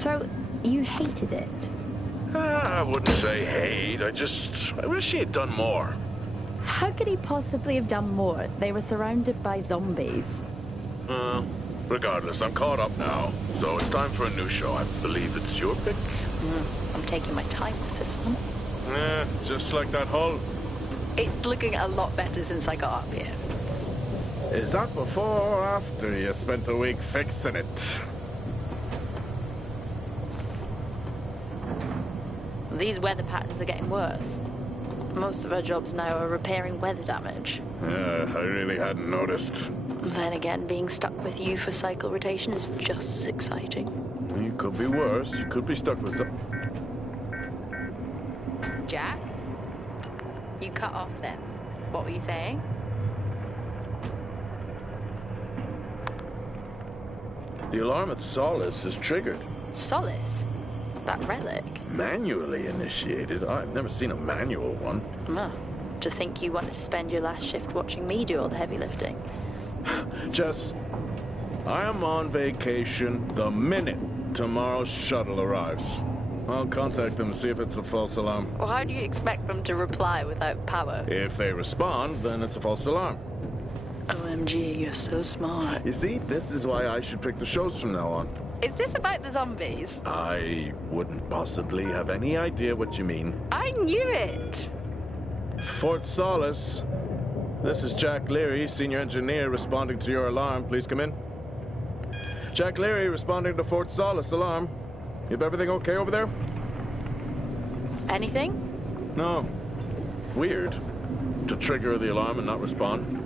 So, you hated it? I wouldn't say hate. I wish he had done more. How could he possibly have done more? They were surrounded by zombies. Regardless, I'm caught up now. So it's time for a new show. I believe it's your pick. I'm taking my time with this one. Just like that hull. It's looking a lot better since I got up here. Is that before or after you spent a week fixing it? These weather patterns are getting worse. Most of our jobs now are repairing weather damage. Yeah, I really hadn't noticed. Then again, being stuck with you for cycle rotation is just as exciting. You could be worse. You could be stuck with some... Jack? You cut off then. What were you saying? The alarm at Solis is triggered. Solis? That relic? Manually initiated? I've never seen a manual one. To think you wanted to spend your last shift watching me do all the heavy lifting. Jess, I am on vacation the minute tomorrow's shuttle arrives. I'll contact them and see if it's a false alarm. Well, how do you expect them to reply without power? If they respond, then it's a false alarm. OMG, you're so smart. You see, this is why I should pick the shows from now on. Is this about the zombies? I wouldn't possibly have any idea what you mean. I knew it! Fort Solis. This is Jack Leary, senior engineer, responding to your alarm. Please come in. Jack Leary, responding to Fort Solis alarm. You have everything okay over there? Anything? No. Weird. To trigger the alarm and not respond.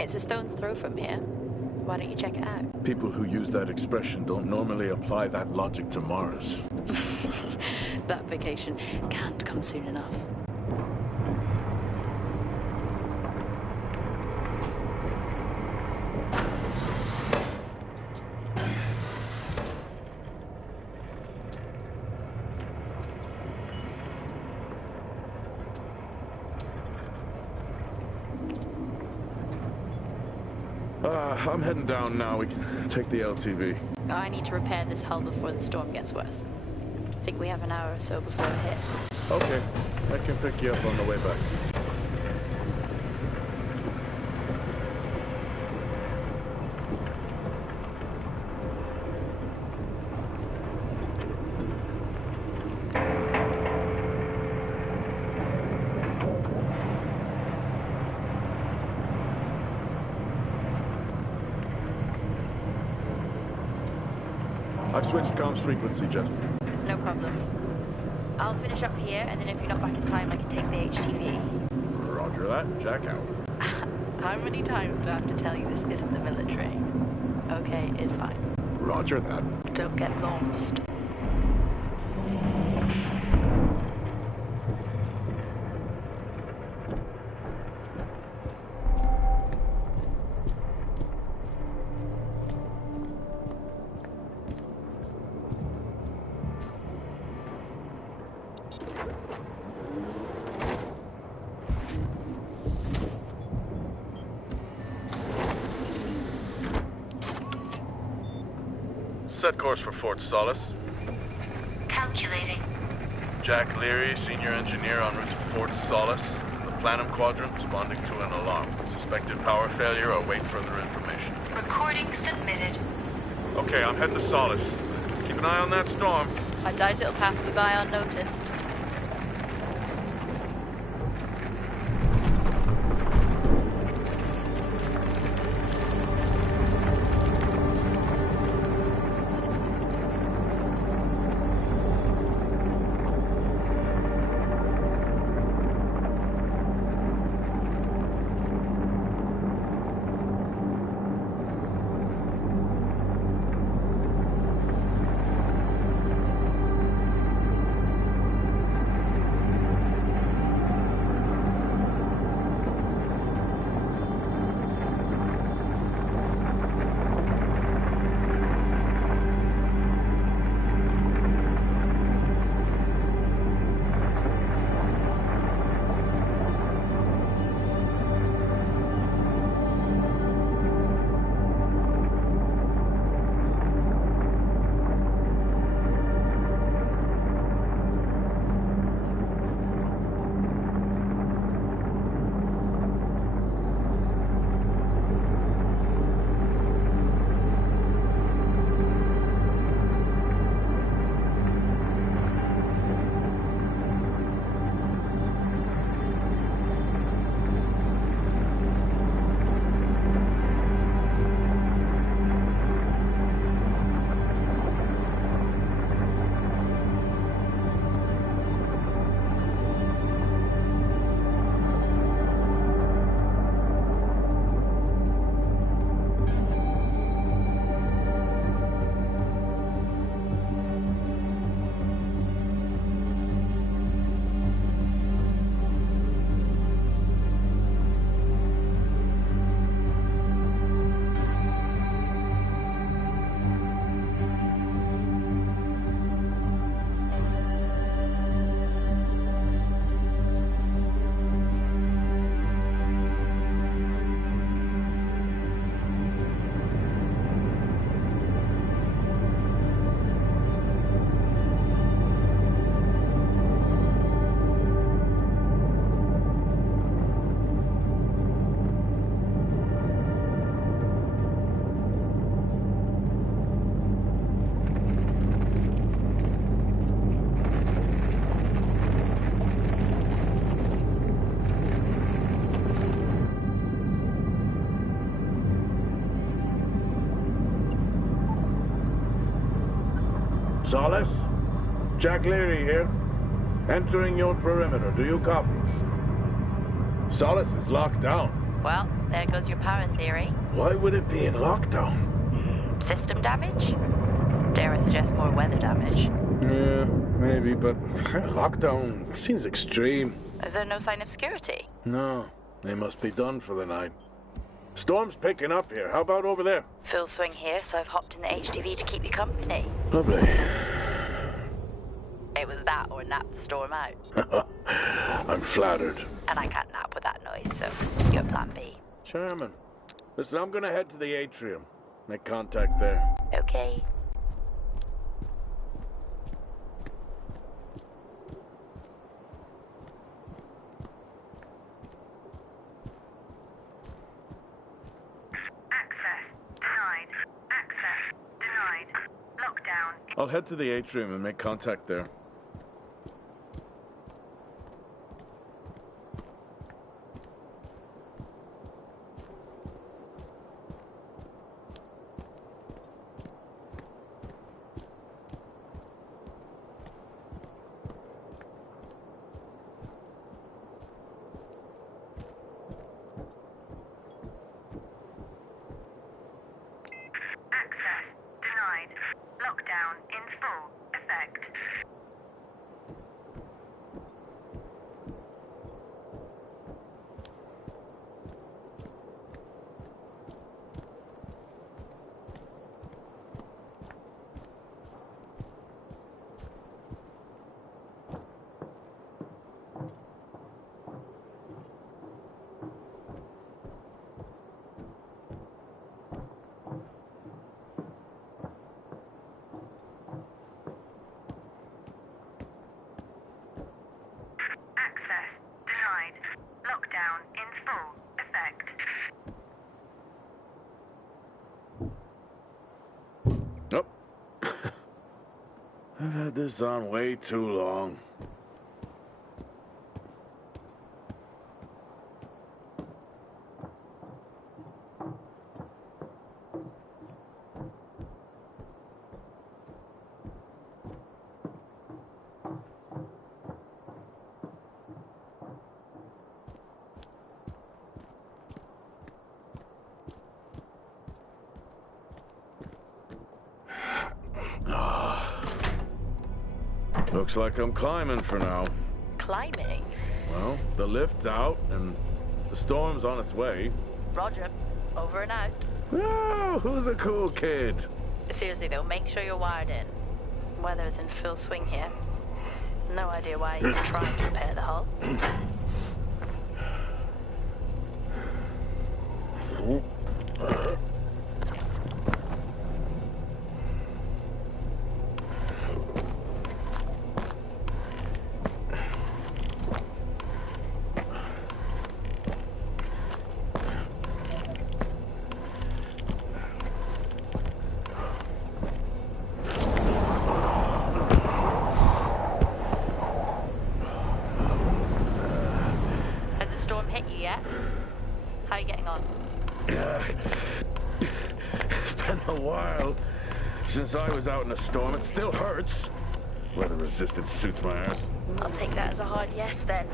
It's a stone's throw from here. Why don't you check it out? People who use that expression don't normally apply that logic to Mars. That vacation can't come soon enough. I'm heading down now. We can take the LTV. I need to repair this hull before the storm gets worse. I think we have an hour or so before it hits. Okay. I can pick you up on the way back. I've switched comms frequency, Jess. No problem. I'll finish up here, and then if you're not back in time, I can take the HTV. Roger that. Jack out. How many times do I have to tell you this isn't the military? Okay, it's fine. Roger that. Don't get lost. Set course for Fort Solis. Calculating. Jack Leary, senior engineer en route to Fort Solis. The Planum Quadrant responding to an alarm. Suspected power failure. Await further information. Recording submitted. Okay, I'm heading to Solis. Keep an eye on that storm. I doubt it'll pass me by unnoticed. Solis? Jack Leary here. Entering your perimeter. Do you copy? Solis is locked down. Well, there goes your power theory. Why would it be in lockdown? System damage? Dare I suggest more weather damage? Yeah, maybe, but lockdown seems extreme. Is there no sign of security? No, they must be done for the night. Storm's picking up here. How about over there? Full swing here, so I've hopped in the HTV to keep you company. Lovely. It was that or nap the storm out. I'm flattered. And I can't nap with that noise, so you're plan B. Chairman, listen, I'm gonna head to the atrium. Make contact there. Okay. I'll head to the atrium and make contact there. Nope. I've had this on way too long. Looks like I'm climbing for now. Climbing? Well, the lift's out and the storm's on its way. Roger. Over and out. Oh, who's a cool kid? Seriously though, make sure you're wired in. Weather's in full swing here. No idea why you're trying to repair the hull. How are you getting on? It's been a while since I was out in a storm. It still hurts. Weather resistance suits my ass. I'll take that as a hard yes then.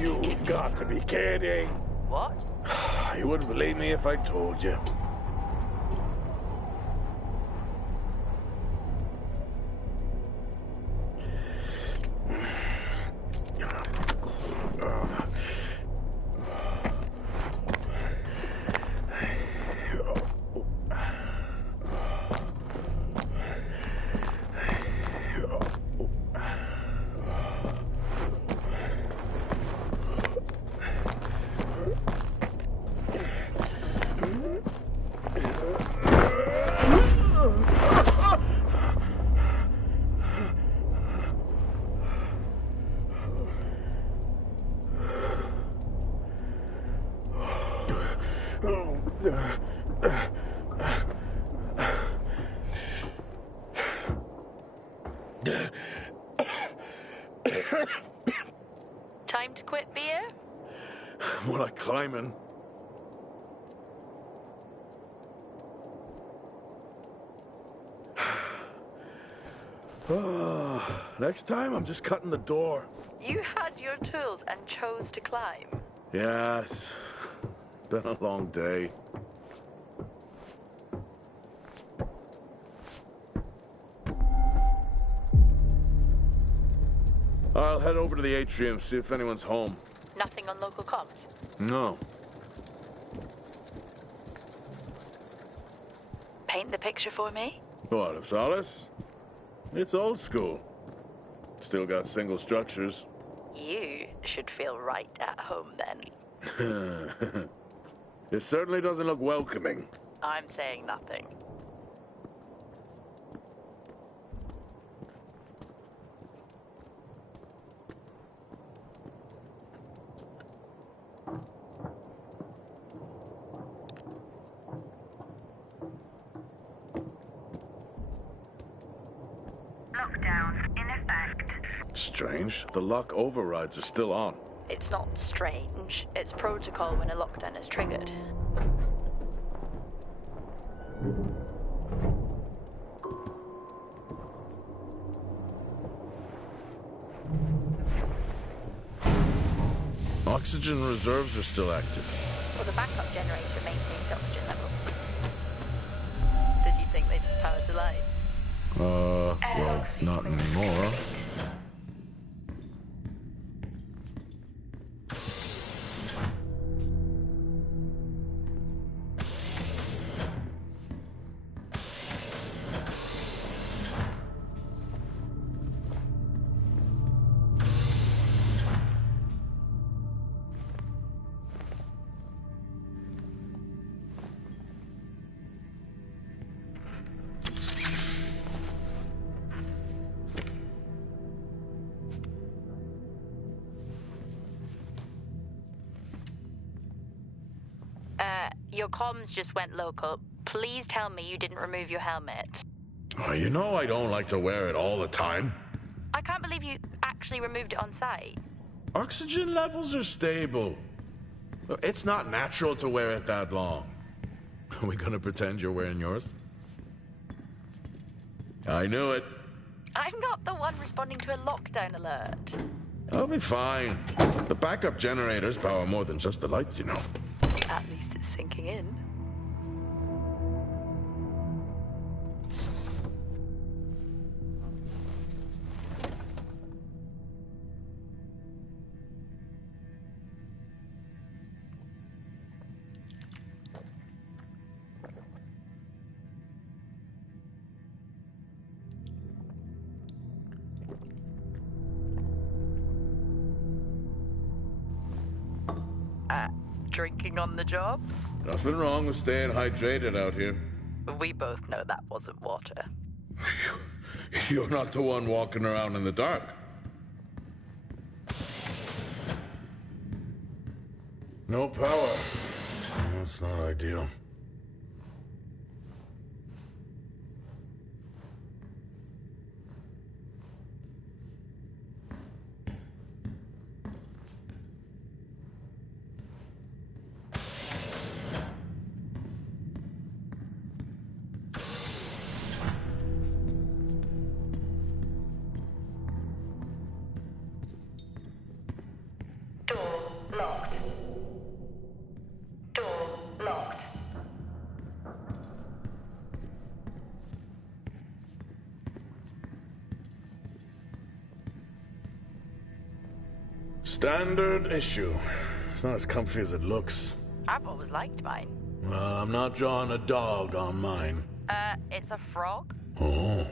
You've got to be kidding. What? You wouldn't believe me if I told you. Time to quit beer? More like climbing. Next time, I'm just cutting the door. You had your tools and chose to climb. Yes. Been a long day. I'll head over to the atrium, see if anyone's home. Nothing on local comms? No. Paint the picture for me? What, of Solis? It's old school. Still got single structures. You should feel right at home then. It certainly doesn't look welcoming. I'm saying nothing. Lockdown in effect. Strange. The lock overrides are still on. It's not strange. It's protocol when a lockdown is triggered. Oxygen reserves are still active. Well, the backup generator maintains oxygen level. Did you think they just powered the lights? Well, not anymore. Your comms just went local. Please tell me you didn't remove your helmet. Oh, you know I don't like to wear it all the time. I can't believe you actually removed it on site. Oxygen levels are stable. It's not natural to wear it that long. Are we gonna pretend you're wearing yours? I knew it. I'm not the one responding to a lockdown alert. I'll be fine. The backup generators power more than just the lights, you know. At least it's sinking in. Drinking on the job? Nothing wrong with staying hydrated out here. We both know that wasn't water. You're not the one walking around in the dark. No power. That's not ideal. Door locked. Door locked. Standard issue. It's not as comfy as it looks. I've always liked mine. Well, I'm not drawing a dog on mine. It's a frog? Oh.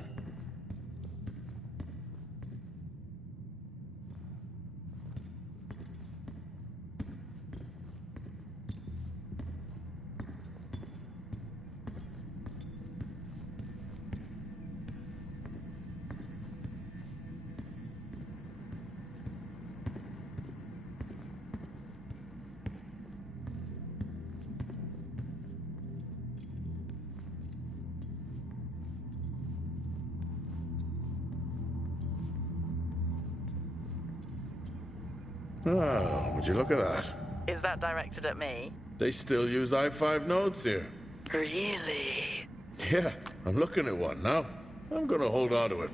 Oh, would you look at that? Is that directed at me? They still use i5 nodes here. Really? Yeah, I'm looking at one now. I'm gonna hold on to it.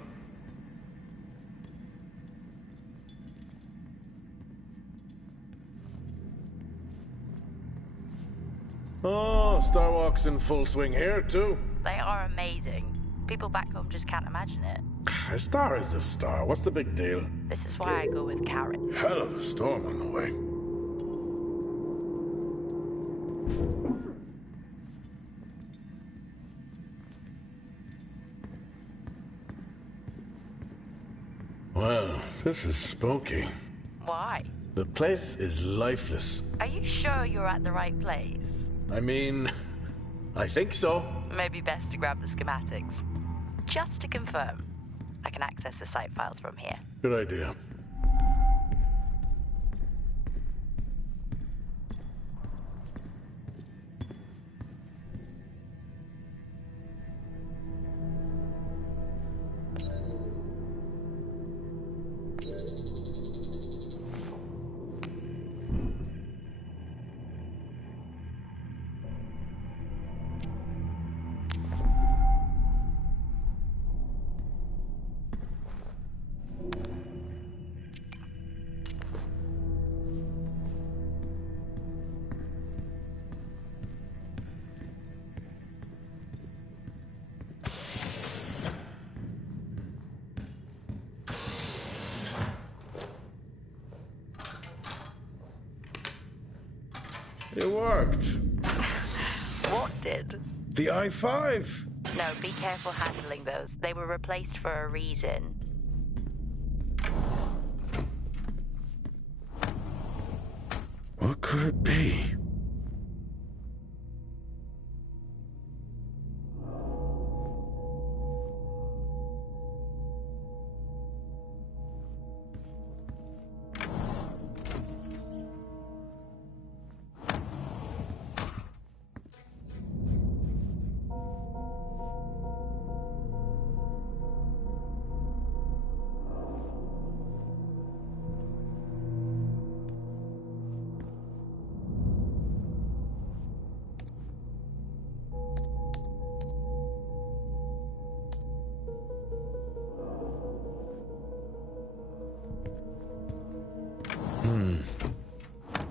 Oh, Starwalk's in full swing here, too. They are amazing. People back home just can't imagine it. A star is a star. What's the big deal? This is why I go with carrot. Hell of a storm on the way. Well, this is spooky. Why? The place is lifeless. Are you sure you're at the right place? I mean, I think so. Maybe best to grab the schematics. Just to confirm, I can access the site files from here. Good idea. It worked. What did? The i5. No, be careful handling those. They were replaced for a reason. What could it be?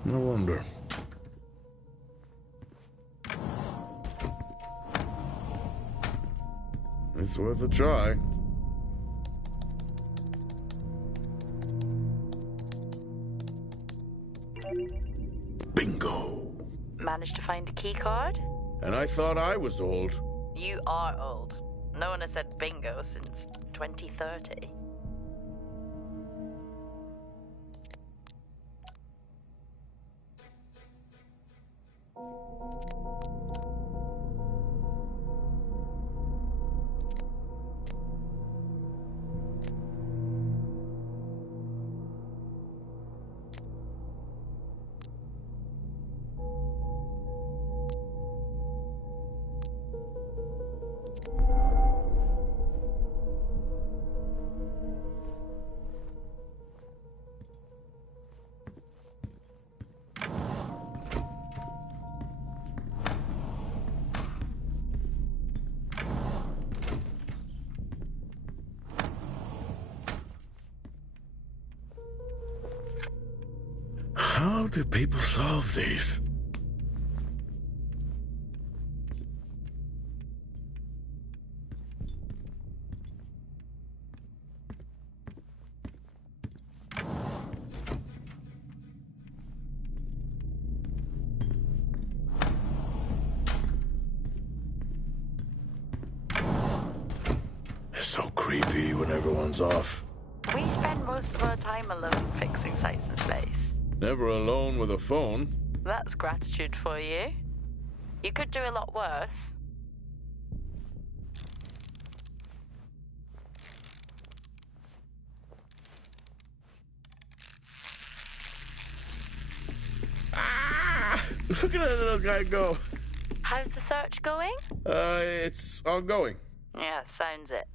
No wonder. It's worth a try. Bingo! Managed to find a key card? And I thought I was old. You are old. No one has said bingo since 2030. How do people solve these? It's so creepy when everyone's off. We spend most of our time alone fixing sites in space. Never alone with a phone. That's gratitude for you. You could do a lot worse. Ah! Look at that little guy go. How's the search going? It's ongoing. Yeah, sounds it.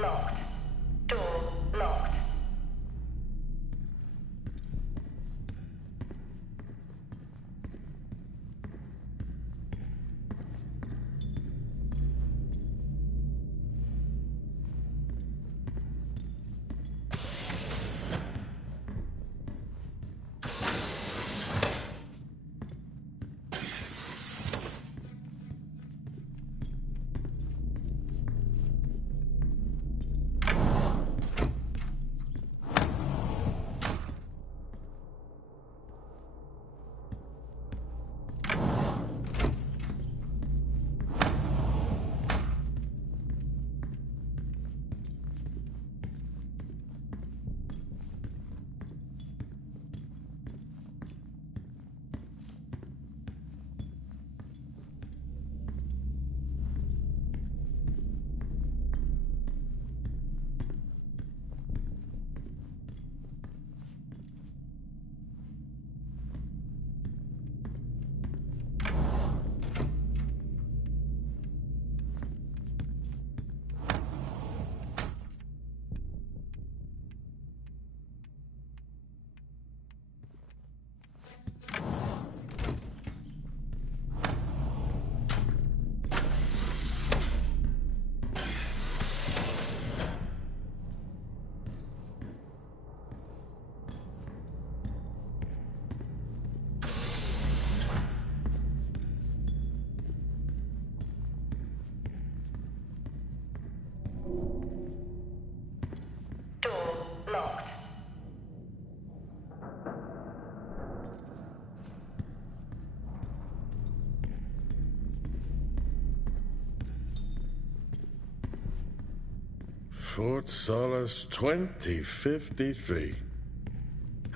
locked. Door locked. Door locked. Fort Solis 2053.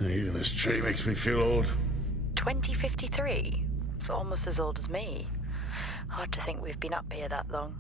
Even this tree makes me feel old. 2053? It's almost as old as me. Hard to think we've been up here that long.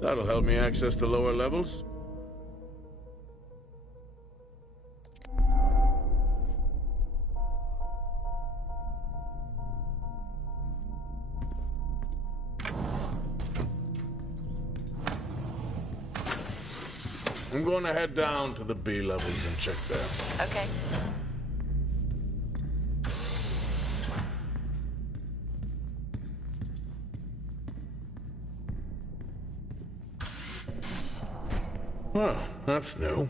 That'll help me access the lower levels. I'm going to head down to the B levels and check there. Okay. Well, that's new.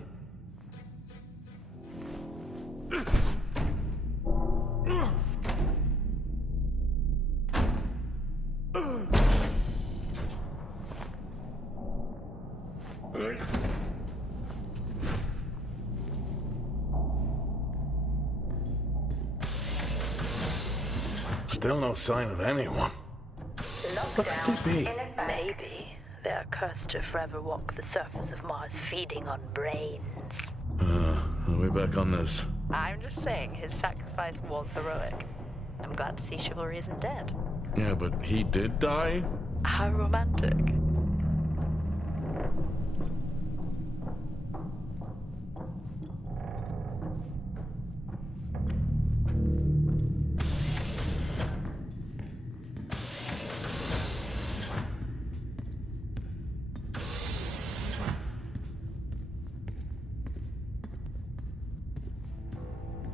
Still no sign of anyone. What could they be? Maybe they're cursed to forever walk the surface of Mars feeding on brains. Are we back on this? I'm just saying his sacrifice was heroic. I'm glad to see chivalry isn't dead. Yeah, but he did die? How romantic.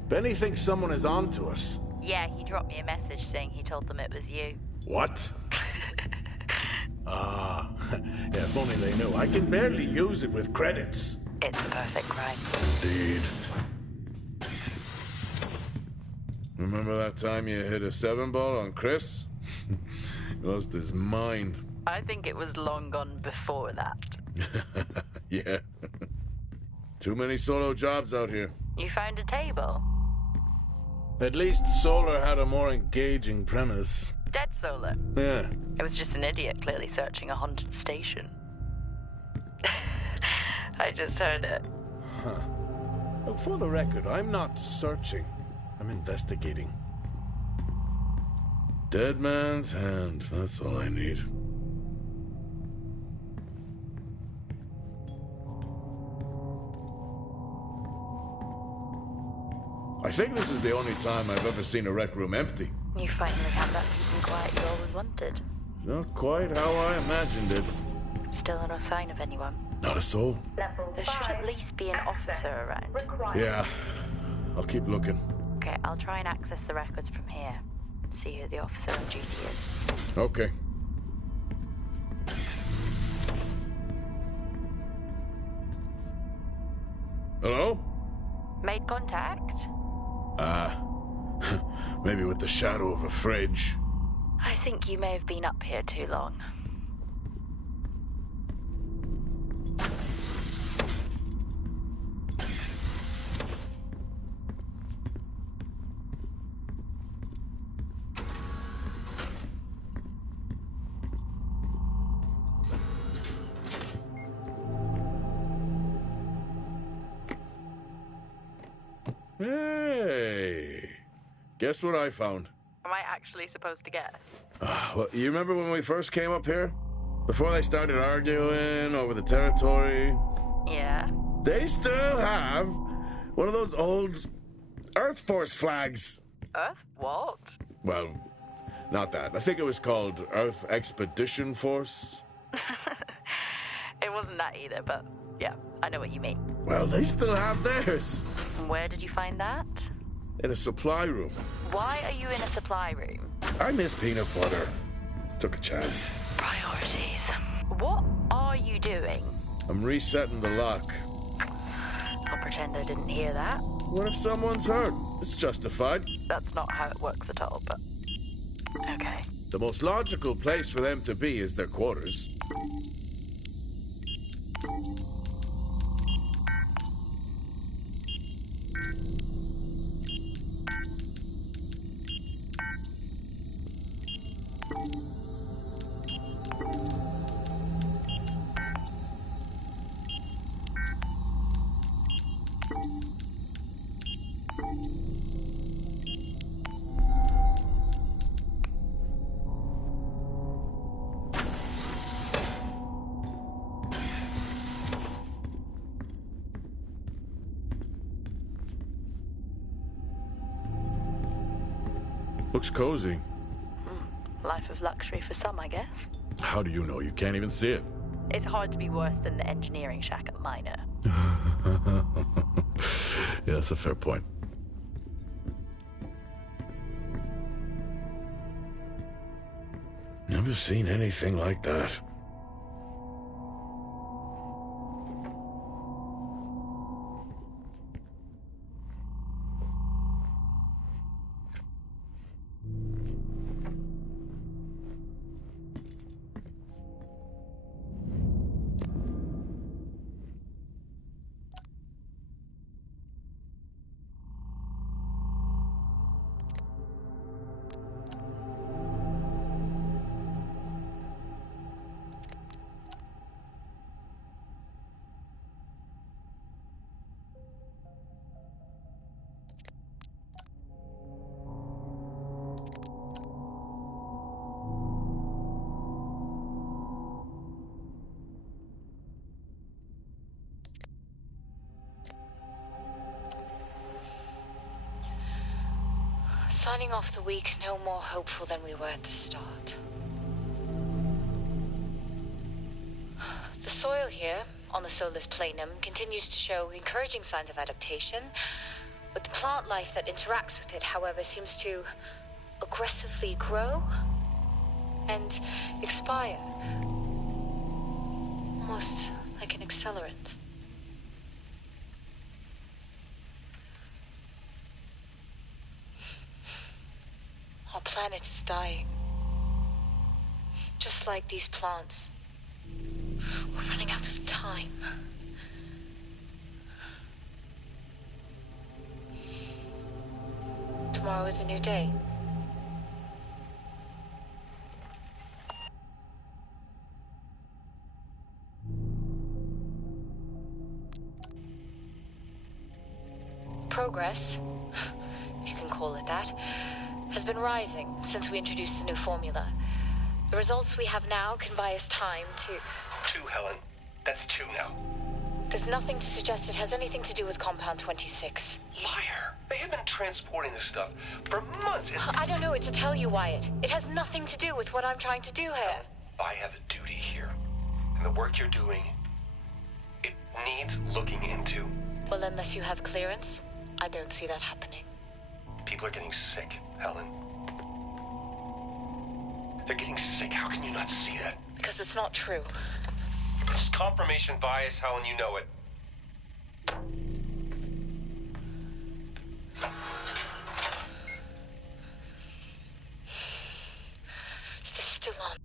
Benny thinks someone is on to us. Yeah, he dropped me a message saying he told them it was you. What? Yeah, if only they knew. I can barely use it with credits. It's the perfect crime. Indeed. Remember that time you hit a 7-ball on Chris? He lost his mind. I think it was long gone before that. Yeah. Too many solo jobs out here. You found a table? At least Solar had a more engaging premise. Dead Solar. Yeah. It was just an idiot clearly searching a haunted station. I just heard it. Huh. Well, for the record, I'm not searching. I'm investigating. Dead man's hand. That's all I need. I think this is the only time I've ever seen a rec room empty. You finally have that peace and quiet you always wanted. Not quite how I imagined it. Still no sign of anyone. Not a soul. There should at least be an officer around. Yeah. I'll keep looking. Okay, I'll try and access the records from here. See who the officer on duty is. Okay. Hello? Made contact? Maybe with the shadow of a fridge. I think you may have been up here too long. Hey! Guess what I found? Am I actually supposed to guess? Well, you remember when we first came up here? Before they started arguing over the territory? Yeah. They still have one of those old Earth Force flags. Earth what? Well, not that. I think it was called Earth Expedition Force. It wasn't that either, but yeah, I know what you mean. Well, they still have theirs. And where did you find that? In a supply room. Why are you in a supply room? I miss peanut butter. Took a chance. Priorities. What are you doing? I'm resetting the lock. I'll pretend I didn't hear that. What if someone's hurt? It's justified. That's not how it works at all, but... okay. The most logical place for them to be is their quarters. Looks cozy. Life of luxury for some, I guess. How do you know? You can't even see it. It's hard to be worse than the engineering shack at the miner. Yeah, that's a fair point. Never seen anything like that. Signing off the week no more hopeful than we were at the start. The soil here, on the Solis Planum, continues to show encouraging signs of adaptation, but the plant life that interacts with it, however, seems to aggressively grow and expire. Almost like an accelerant. Our planet is dying. Just like these plants. We're running out of time. Tomorrow is a new day. Progress, if you can call it that, has been rising since we introduced the new formula. The results we have now can buy us time to... 2, Helen. That's 2 now. There's nothing to suggest it has anything to do with Compound 26. Liar! They have been transporting this stuff for months. I don't know what to tell you, Wyatt. It has nothing to do with what I'm trying to do here. I have a duty here. And the work you're doing, it needs looking into. Well, unless you have clearance, I don't see that happening. People are getting sick, Helen. They're getting sick. How can you not see that? Because it's not true. This is confirmation bias, Helen. You know it. Is this still on?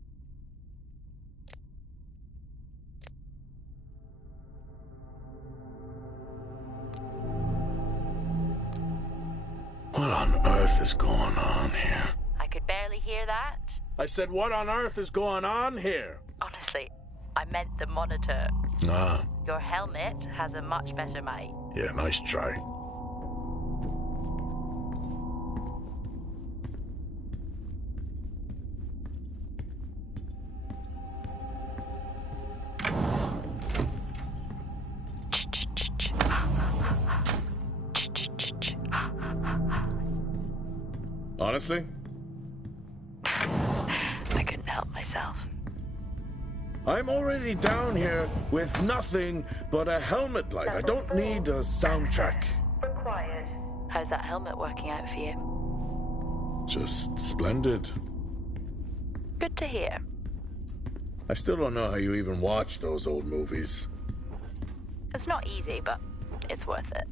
What on earth is going on here? I could barely hear that. I said, what on earth is going on here? Honestly, I meant the monitor. Ah, Your helmet has a much better mic. yeah, nice try. Honestly? I couldn't help myself. I'm already down here with nothing but a helmet light. I don't need a soundtrack. Required. How's that helmet working out for you? Just splendid. Good to hear. I still don't know how you even watch those old movies. It's not easy, but it's worth it.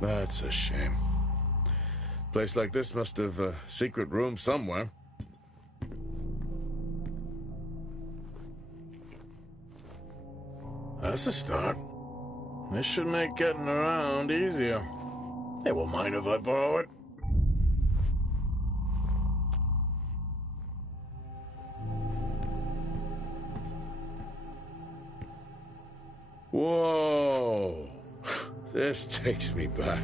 That's a shame. Place like this must have a secret room somewhere. That's a start. This should make getting around easier. They won't mind if I borrow it. Whoa! This takes me back.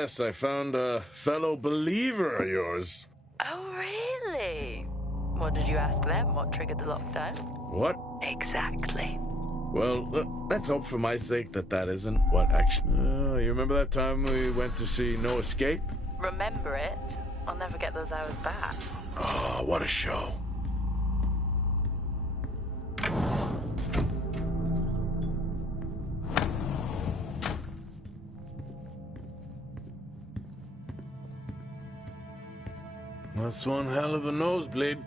Yes, I found a fellow believer of yours. Oh, really? What did you ask them? What triggered the lockdown? What? Exactly. Well, let's hope for my sake that isn't what actually... you remember that time we went to see No Escape? Remember it? I'll never get those hours back. Oh, what a show. That's one hell of a nosebleed.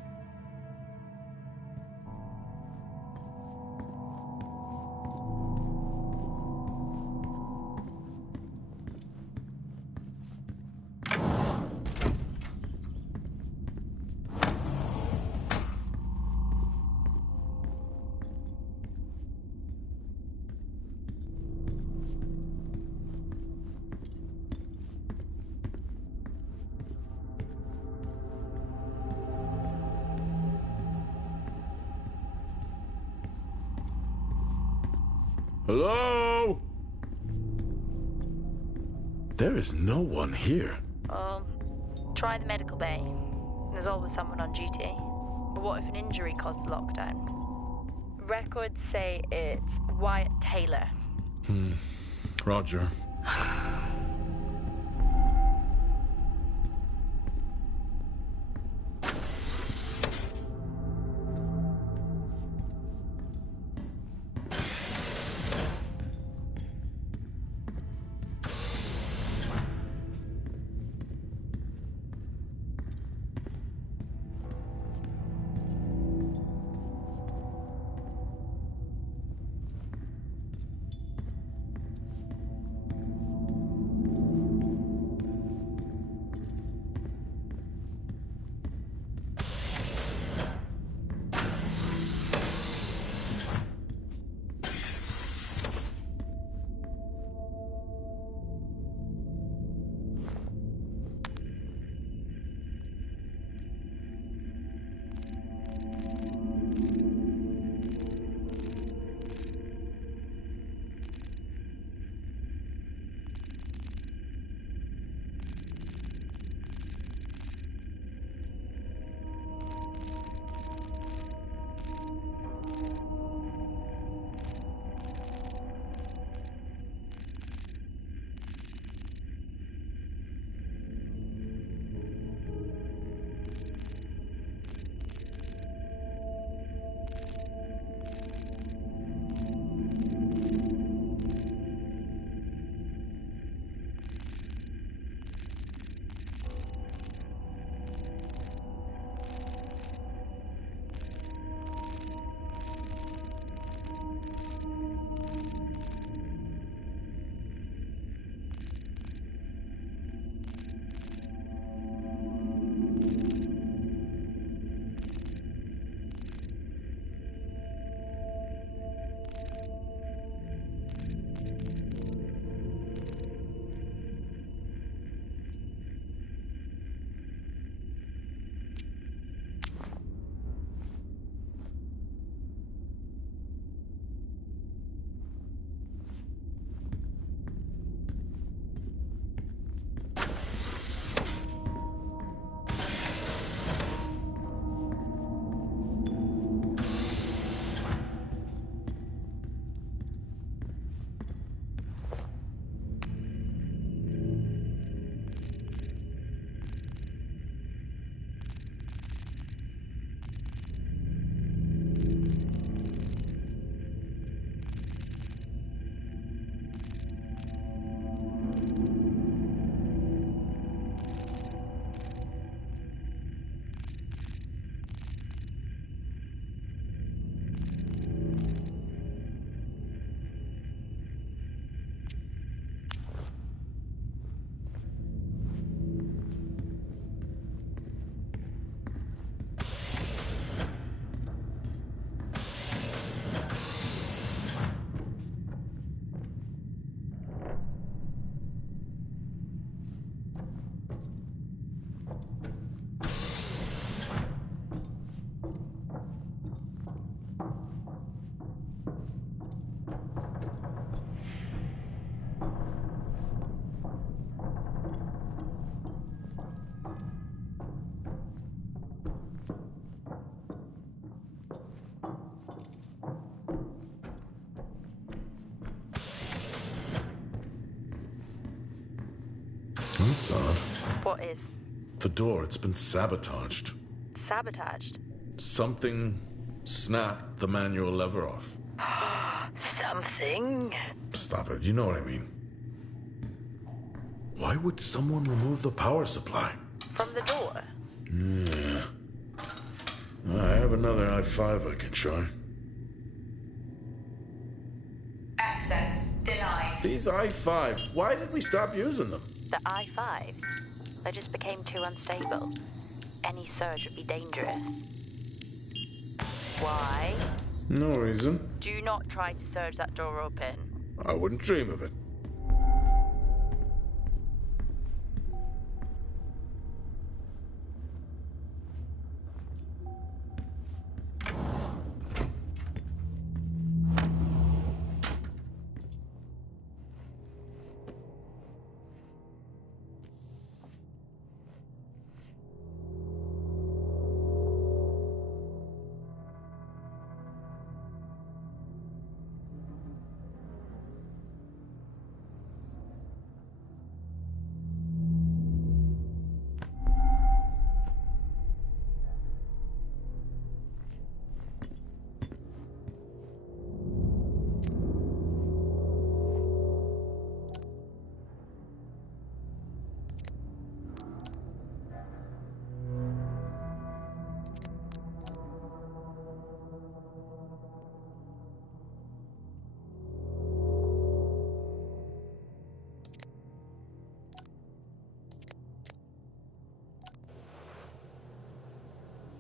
Hello? There is no one here. Well, try the medical bay. There's always someone on duty. But what if an injury caused the lockdown? Records say it's Wyatt Taylor. Roger. That's odd. What is? The door, it's been sabotaged. Sabotaged? Something snapped the manual lever off. Something? Stop it, you know what I mean. Why would someone remove the power supply? From the door? Yeah. I have another i5 I can try. Access denied. These i5s, why did we stop using them? The I-5s? They just became too unstable. Any surge would be dangerous. Why? No reason. Do not try to surge that door open. I wouldn't dream of it.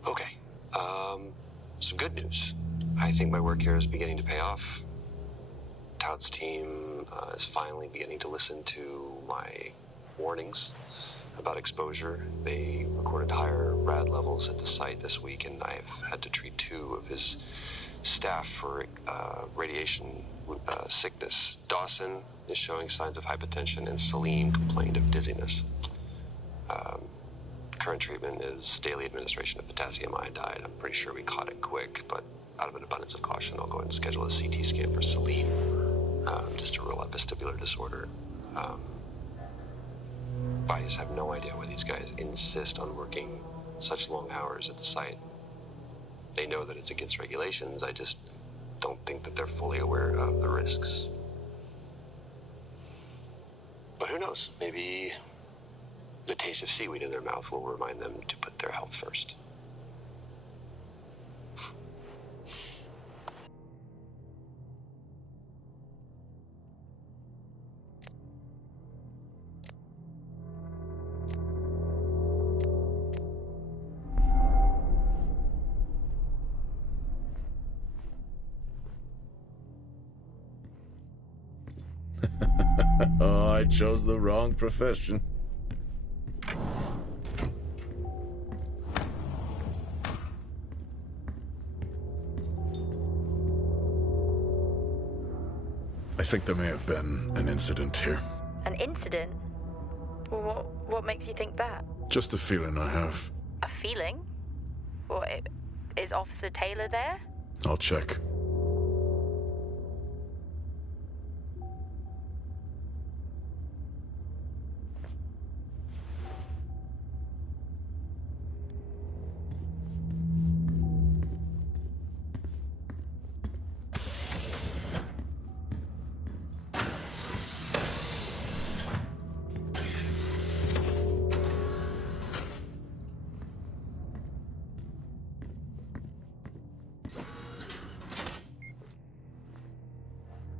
Okay. Some good news. I think my work here is beginning to pay off. Todd's team is finally beginning to listen to my warnings about exposure. They recorded higher rad levels at the site this week, and I've had to treat 2 of his staff for radiation sickness. Dawson is showing signs of hypotension, and Celine complained of dizziness. Current treatment is daily administration of potassium iodide. I'm pretty sure we caught it quick, but out of an abundance of caution, I'll go ahead and schedule a CT scan for Celine, just to rule out vestibular disorder. I just have no idea why these guys insist on working such long hours at the site. They know that it's against regulations. I just don't think that they're fully aware of the risks. But who knows? Maybe the taste of seaweed in their mouth will remind them to put their health first. Oh, I chose the wrong profession. I think there may have been an incident here. An incident? What makes you think that? Just a feeling I have. A feeling? Is Officer Taylor there? I'll check.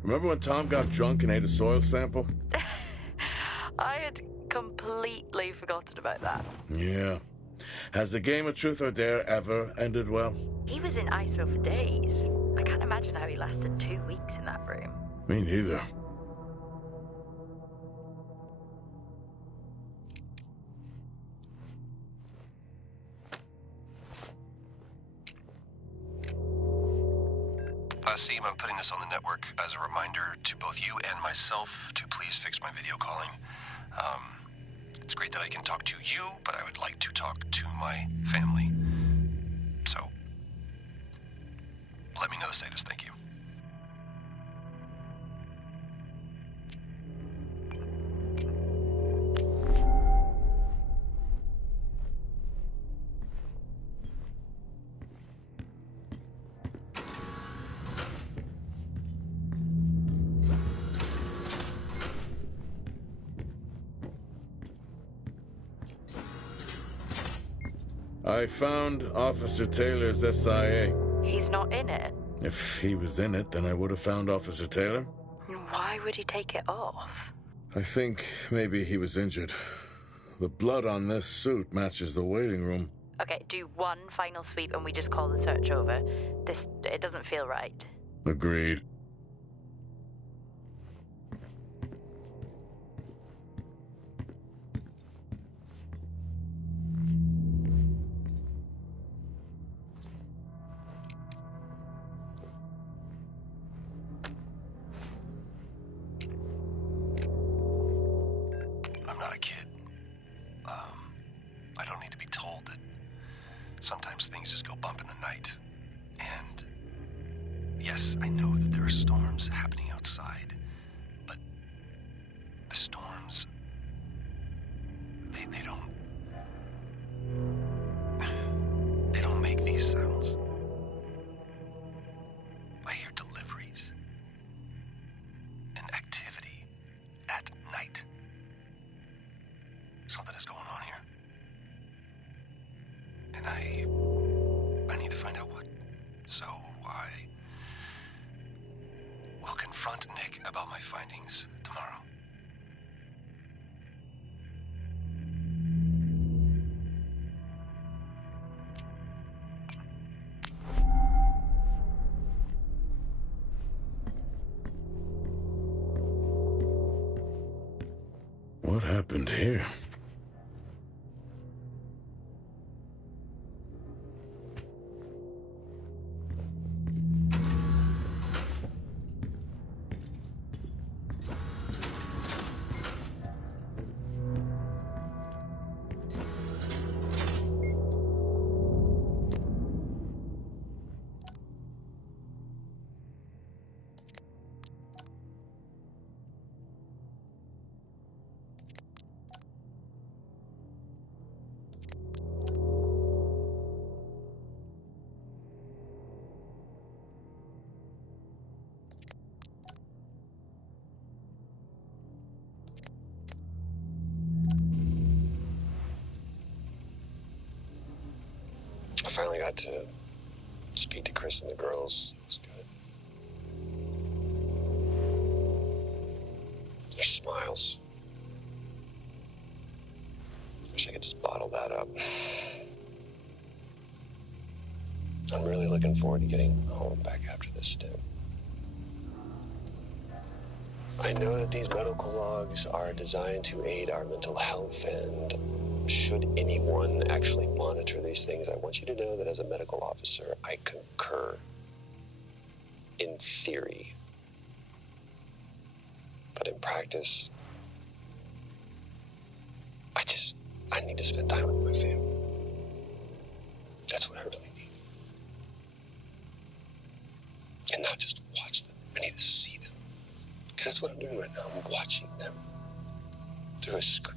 Remember when Tom got drunk and ate a soil sample? I had completely forgotten about that. Yeah. Has the game of truth or dare ever ended well? He was in ISO for days. I can't imagine how he lasted 2 weeks in that room. Me neither. Seem, I'm putting this on the network as a reminder to both you and myself to please fix my video calling. It's great that I can talk to you, but I would like to talk to my family. So, let me know the status. Thank you. I found Officer Taylor's SIA. He's not in it. If he was in it, then I would have found Officer Taylor. Why would he take it off? I think maybe he was injured. The blood on this suit matches the waiting room. Okay, do one final sweep and we just call the search over. It doesn't feel right. Agreed. I'm not a kid. I don't need to be told that sometimes things just go bump in the night. And yes, I know that there are storms happening outside, but the storms, they don't make these sounds. I hear deliveries and activity at night. Something is going on here. And I need to find out what. So I will confront Nick about my findings tomorrow. What happened here? I finally got to speak to Chris and the girls. It was good. Their smiles. Wish I could just bottle that up. I'm really looking forward to getting home back after this stint. I know that these medical logs are designed to aid our mental health, and should anyone actually monitor these things, I want you to know that as a medical officer, I concur in theory. But in practice, I need to spend time with my family. That's what I really need. And not just watch them. I need to see them. Because that's what I'm doing right now. I'm watching them through a screen.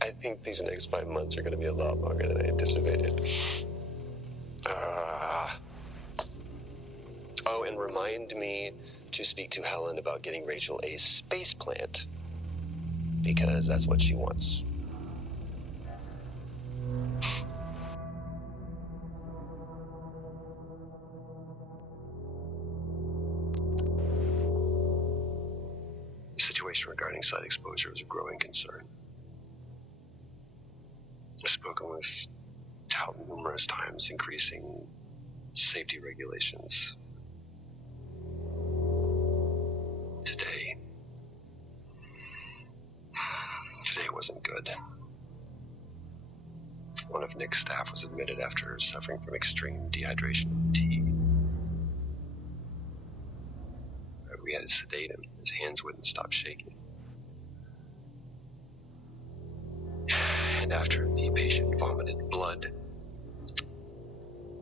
I think these next 5 months are going to be a lot longer than I anticipated. Oh, and remind me to speak to Helen about getting Rachel a space plant, because that's what she wants. The situation regarding site exposure is a growing concern. I've spoken with Touton numerous times, increasing safety regulations. Today wasn't good. One of Nick's staff was admitted after suffering from extreme dehydration and fatigue. We had to sedate him. His hands wouldn't stop shaking. And after the patient vomited blood,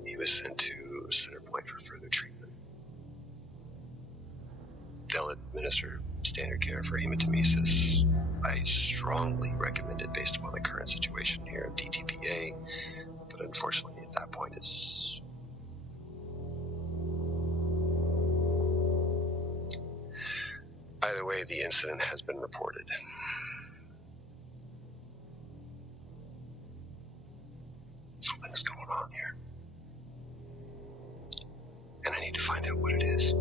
he was sent to Center Point for further treatment. They'll administer standard care for hematemesis. I strongly recommend it based upon the current situation here at DTPA, but unfortunately at that point it's... Either way, the incident has been reported. Something is going on here. And I need to find out what it is.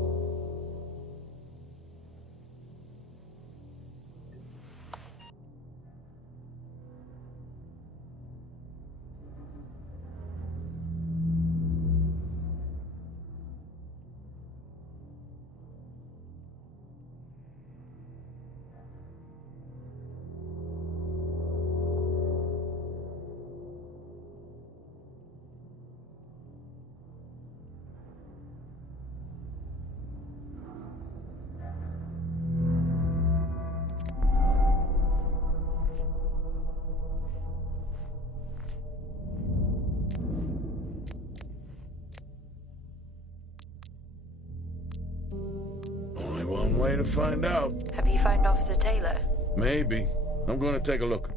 Only one way to find out. Have you found Officer Taylor? Maybe. I'm going to take a look.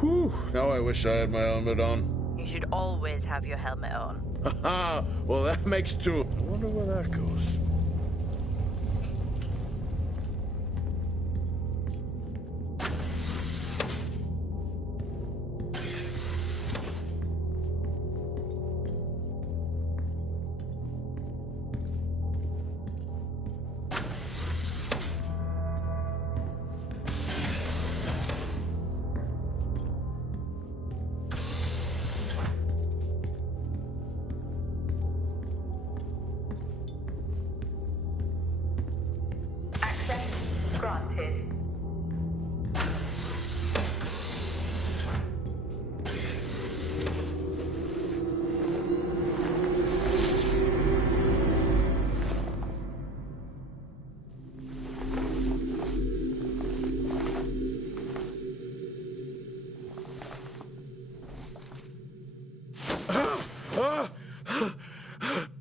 Whew, now I wish I had my helmet on. You should always have your helmet on. Haha, well that makes two. I wonder where that goes. Granted.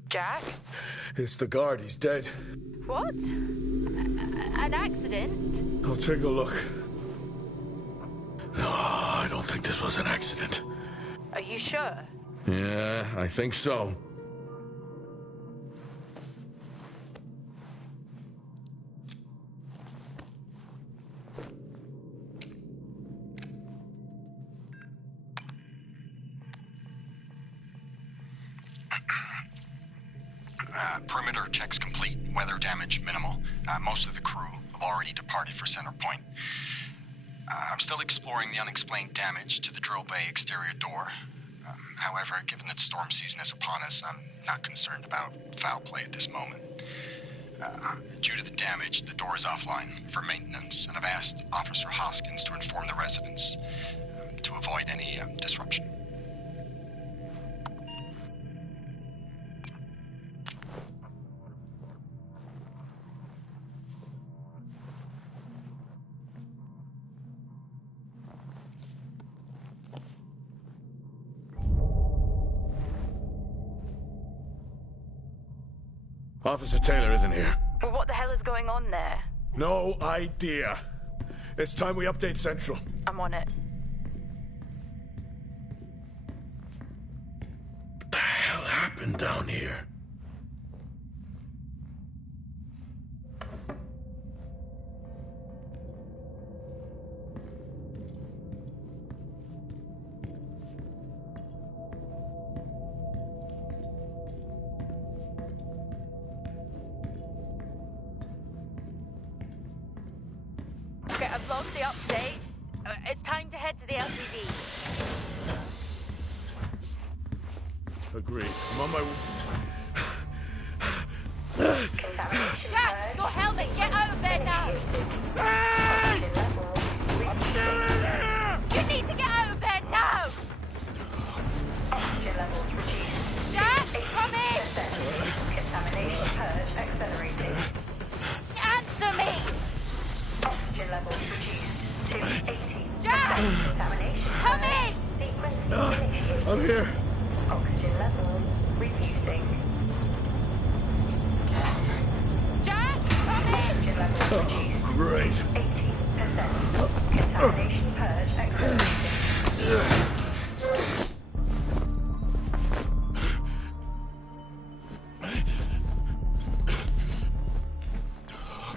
Jack? It's the guard, he's dead. What? An accident? I'll take a look. No, I don't think this was an accident. Are you sure? Yeah, I think so. Perimeter checks complete. Weather damage minimal. Most of the crew have already departed for Center Point. I'm still exploring the unexplained damage to the drill bay exterior door. However, given that storm season is upon us, I'm not concerned about foul play at this moment. Due to the damage, the door is offline for maintenance, and I've asked Officer Hoskins to inform the residents to avoid any disruption. Officer Taylor isn't here. Well, what the hell is going on there? No idea. It's time we update Central. I'm on it. What the hell happened down here? Okay, I've logged the update. It's time to head to the LTV. Agreed. I'm on my Jack, your helmet! Get out of there now! Hey! Level. Jack! Contamination. Come in! Sequence initiated. I'm here. Oxygen levels reducing. Jack! Come in! Oxygen levels reduced. Great. 80%. Contamination purge accelerating.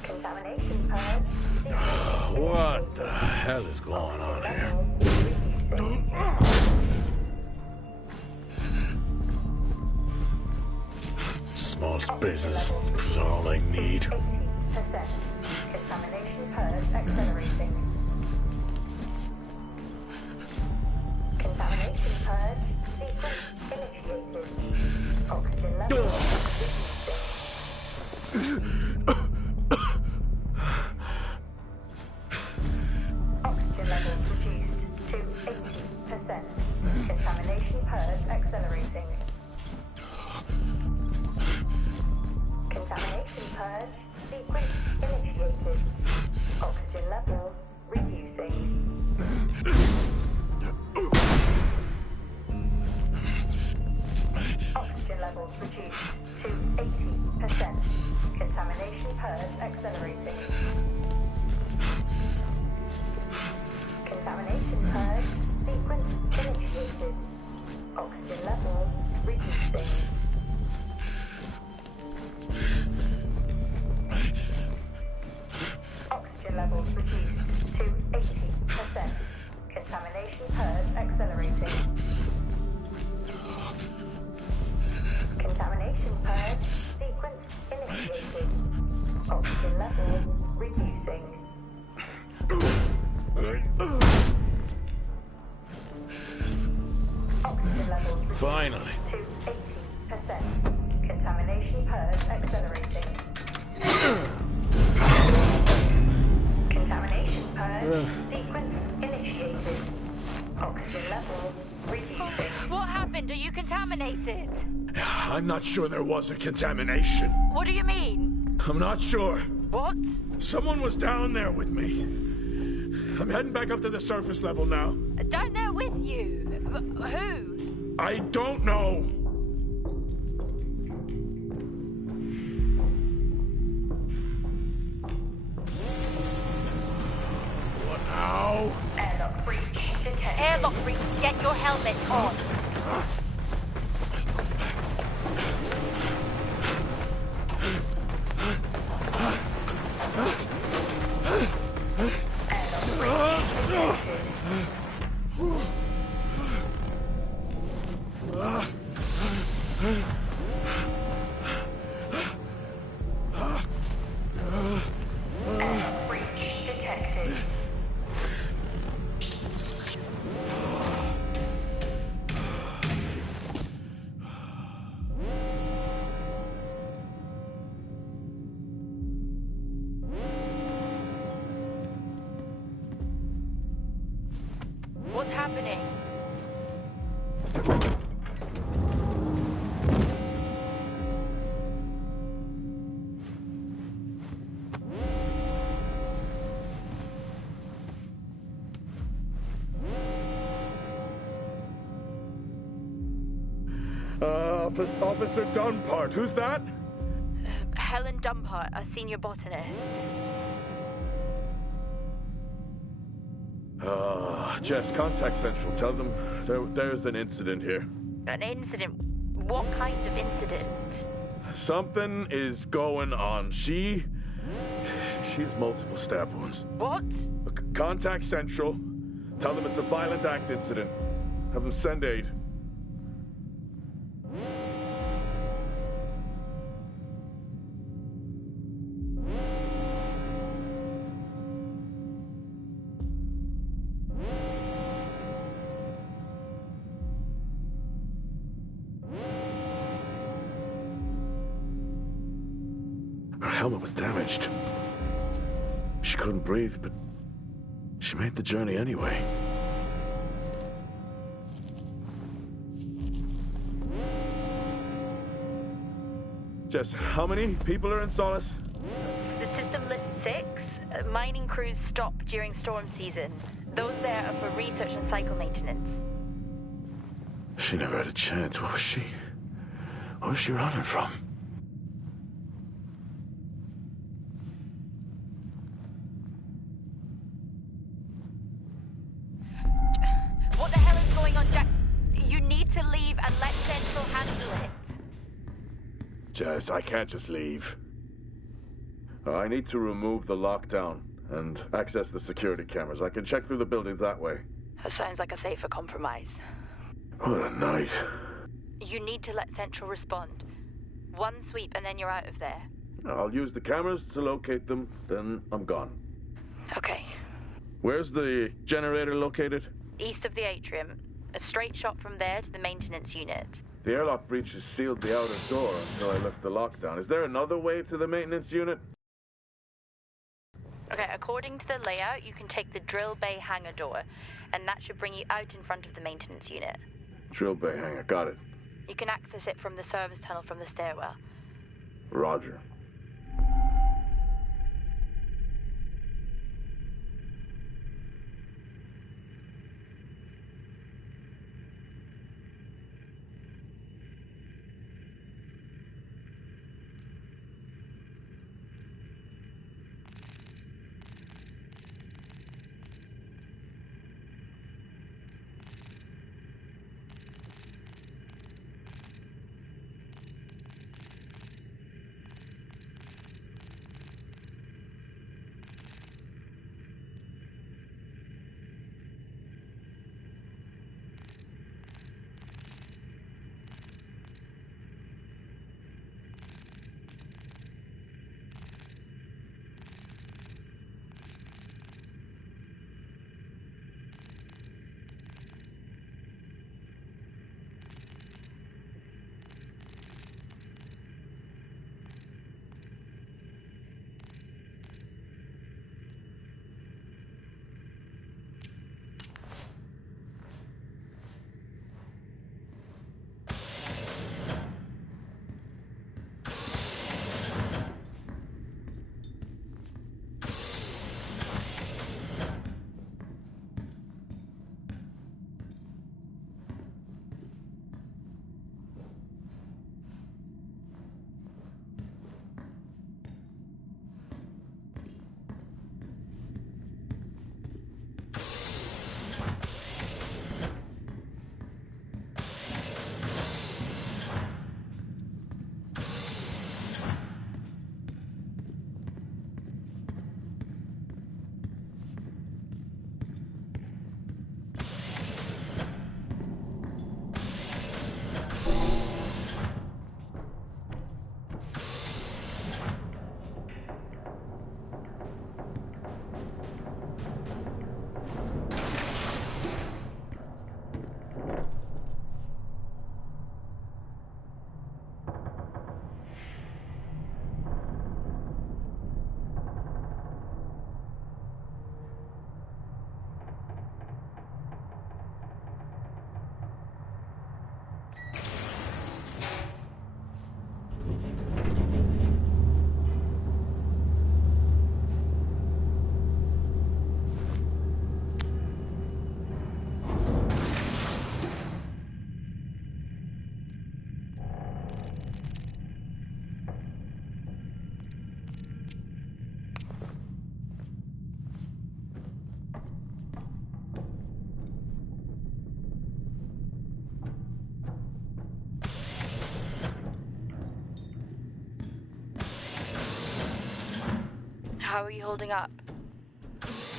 Contamination purge. What the hell is going on here? Small spaces is all I need. 80%. Contamination purge accelerating. Contamination purge sequence initiated. Oxygen levels Oxygen levels reduced to 80%. Contamination purge accelerating. Contamination purge sequence initiated. Oxygen levels reducing. Oxygen levels reduced to 80%. Contamination purge accelerating. Contamination purge sequence initiated. Oxygen levels reducing. Oxygen levels reduced to 80%. Contamination purge accelerating. Contamination purge sequence initiated. Oxygen levels reducing. Oxygen levels reduced Finally. to 80%. Contamination purge accelerating. Contamination purge sequence initiated. Oxygen levels reducing. What happened? Are you contaminated? I'm not sure there was a contamination. What do you mean? I'm not sure. What? Someone was down there with me. I'm heading back up to the surface level now. Down there with you? Who? I don't know. What now? Airlock breach detected. Airlock breach. Get your helmet on. Airlock breach detected. What's happening? Officer Dunpart, who's that? Helen Dumpart, a senior botanist. Jess, contact Central. Tell them there's an incident here. An incident? What kind of incident? Something is going on. She's multiple stab wounds. What? Contact Central. Tell them it's a violent act incident. Have them send aid. Her helmet was damaged. She couldn't breathe, but she made the journey anyway. Jess, how many people are in Solis? The system system lists 6. Mining crews stop during storm season. Those there are for research and cycle maintenance. She never had a chance. What was she running from? What the hell is going on, Jack? You need to leave and let Central handle it. Jess, I can't just leave. I need to remove the lockdown and access the security cameras. I can check through the buildings that way. That sounds like a safer compromise. What a night. You need to let Central respond. One sweep and then you're out of there. I'll use the cameras to locate them, then I'm gone. Okay. Where's the generator located? East of the atrium. A straight shot from there to the maintenance unit. The airlock breaches sealed the outer door until I lift the lockdown. Is there another way to the maintenance unit? Okay, according to the layout, you can take the drill bay hangar door, and that should bring you out in front of the maintenance unit. Drill bay hangar, got it. You can access it from the service tunnel from the stairwell. Roger. How are you holding up?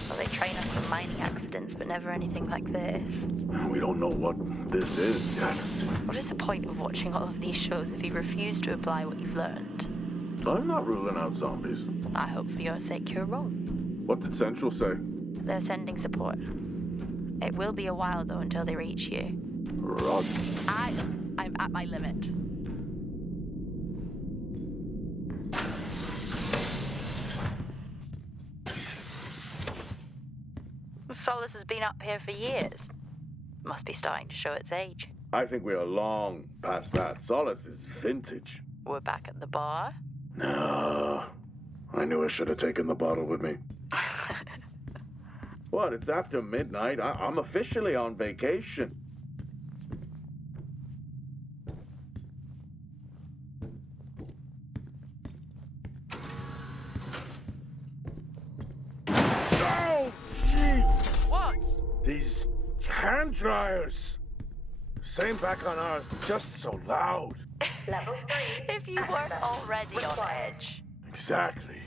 Well, they train us for mining accidents, but never anything like this. We don't know what this is yet. What is the point of watching all of these shows if you refuse to apply what you've learned? I'm not ruling out zombies. I hope for your sake you're wrong. What did Central say? They're sending support. It will be a while, though, until they reach you. Roger. I'm at my limit. Solis has been up here for years. Must be starting to show its age. I think we are long past that. Solis is vintage. We're back at the bar. No. I knew I should have taken the bottle with me. What, it's after midnight? I'm officially on vacation. Oh, gee! What? These hand dryers. Same back on Earth, just so loud. Level 3. If you weren't access already on required. edge. Exactly.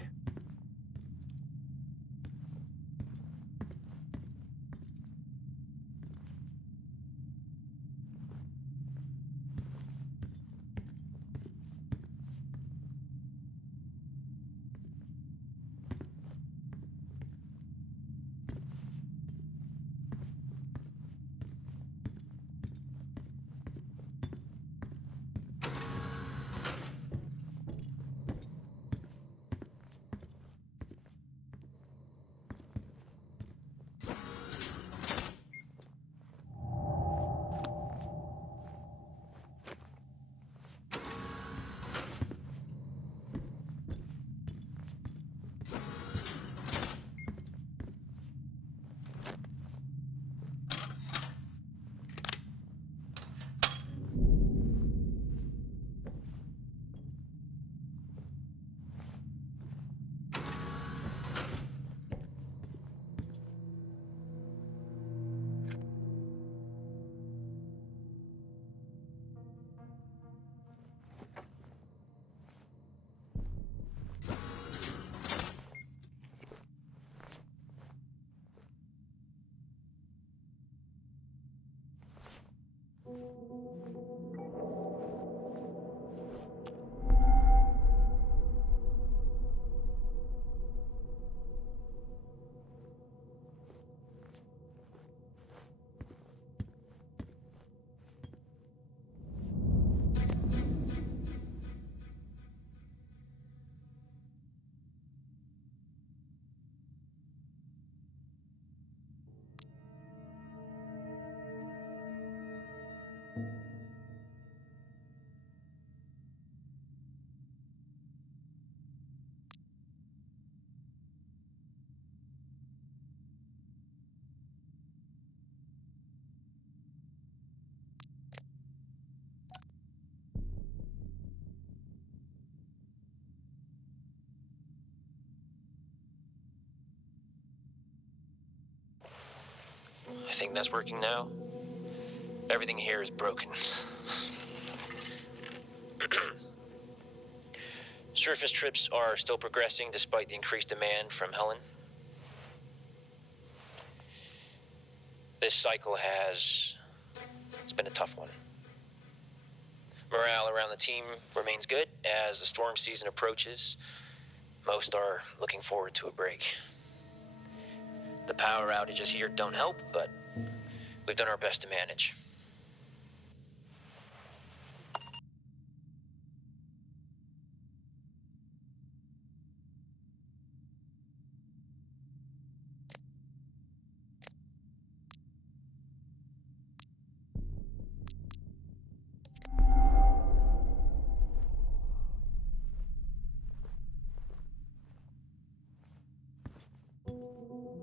I think that's working now. Everything here is broken. Surface trips are still progressing despite the increased demand from Helen. This cycle it's been a tough one. Morale around the team remains good as the storm season approaches. Most are looking forward to a break. The power outages here don't help, but we've done our best to manage.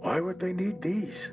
Why would they need these?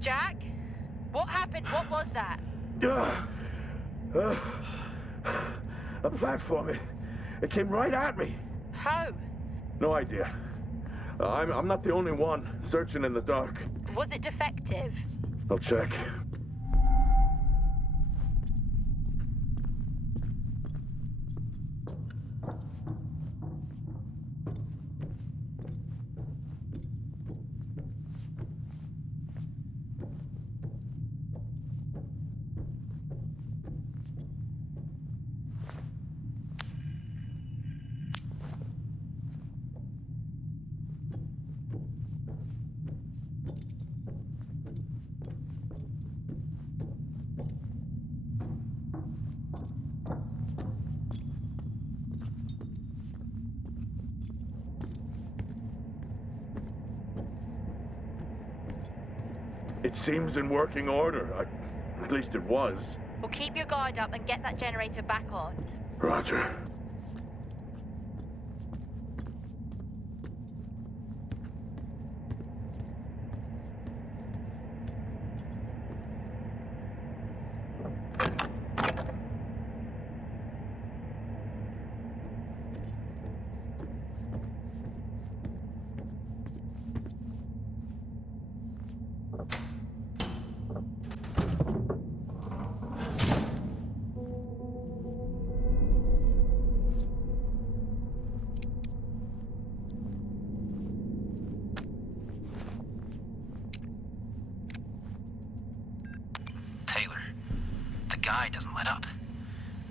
Jack? What happened? What was that? A platform. It came right at me. How? No idea. I'm not the only one searching in the dark. Was it defective? I'll check. It seems in working order. At least it was. Well, keep your guard up and get that generator back on. Roger. Taylor, the guy doesn't let up.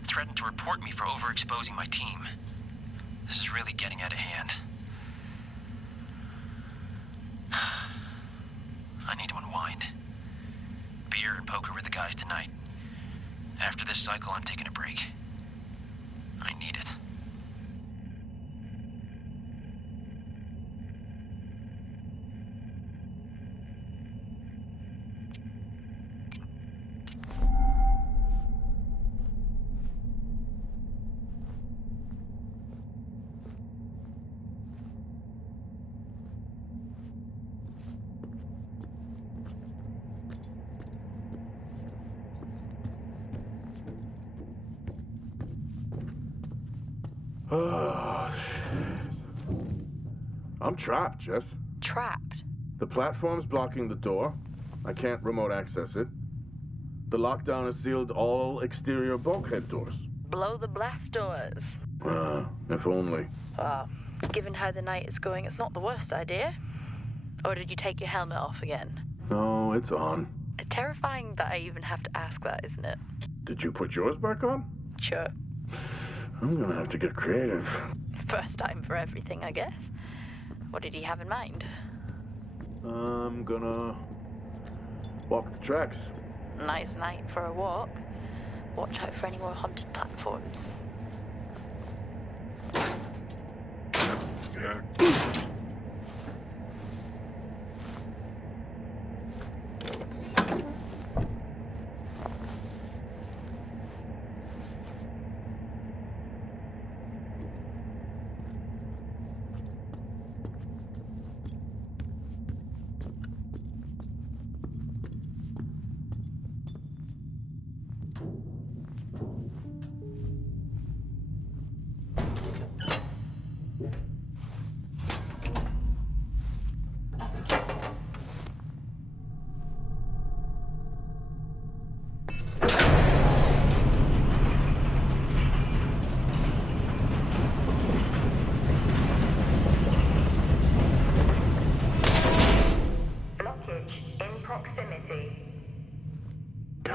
Threatened to report me for overexposing my team. This is really getting out of hand. I need to unwind. Beer and poker with the guys tonight. After this cycle, I'm taking a break. I need it. Oh, I'm trapped, Jess. Trapped? The platform's blocking the door. I can't remote access it. The lockdown has sealed all exterior bulkhead doors. Blow the blast doors. If only. Given how the night is going, it's not the worst idea. Or did you take your helmet off again? No, it's on. Terrifying that I even have to ask that, isn't it? Did you put yours back on? Sure. I'm gonna have to get creative. First time for everything, I guess. What did he have in mind? I'm gonna walk the tracks. Nice night for a walk. Watch out for any more haunted platforms.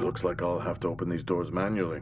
Looks like I'll have to open these doors manually.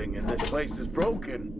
everything in this place is broken.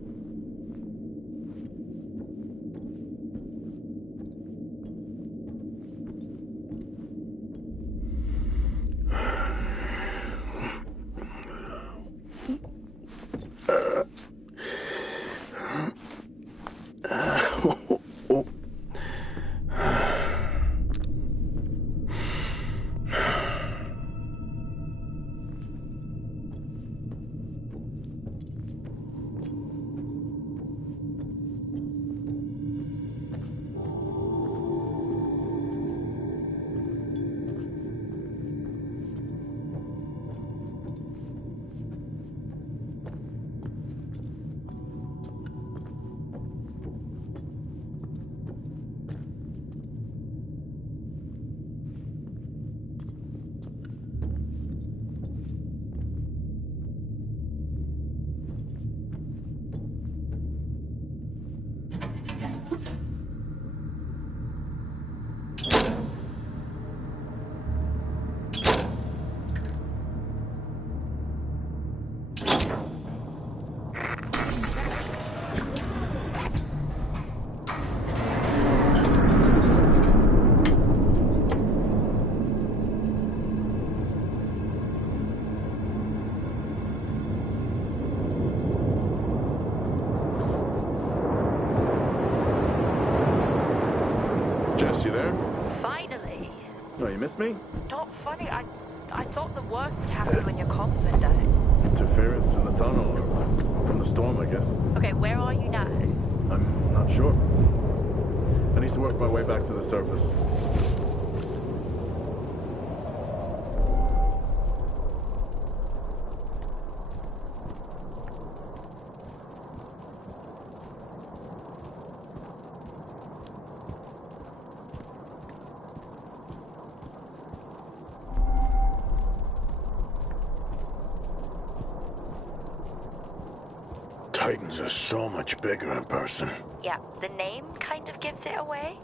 Jess, you there? Finally. Oh, you missed me? Not funny. I thought the worst had happened when your comms went down. Interference in the tunnel, or from the storm, I guess. Okay, where are you now? I'm not sure. I need to work my way back to the surface. Titans are so much bigger in person. Yeah, the name kind of gives it away.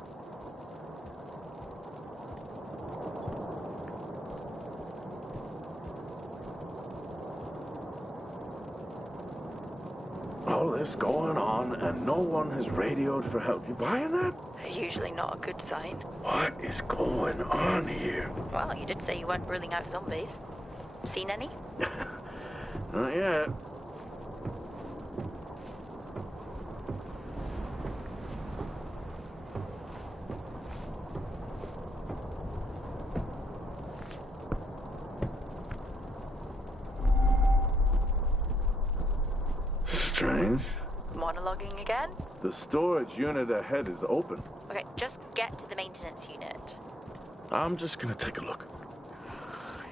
All this going on, and no one has radioed for help. You buying that? Usually not a good sign. What is going on here? Well, you did say you weren't ruling out zombies. Seen any? Not yet. Strange. Monologuing again? The storage unit ahead is open. Okay, just get to the maintenance unit. I'm just gonna take a look.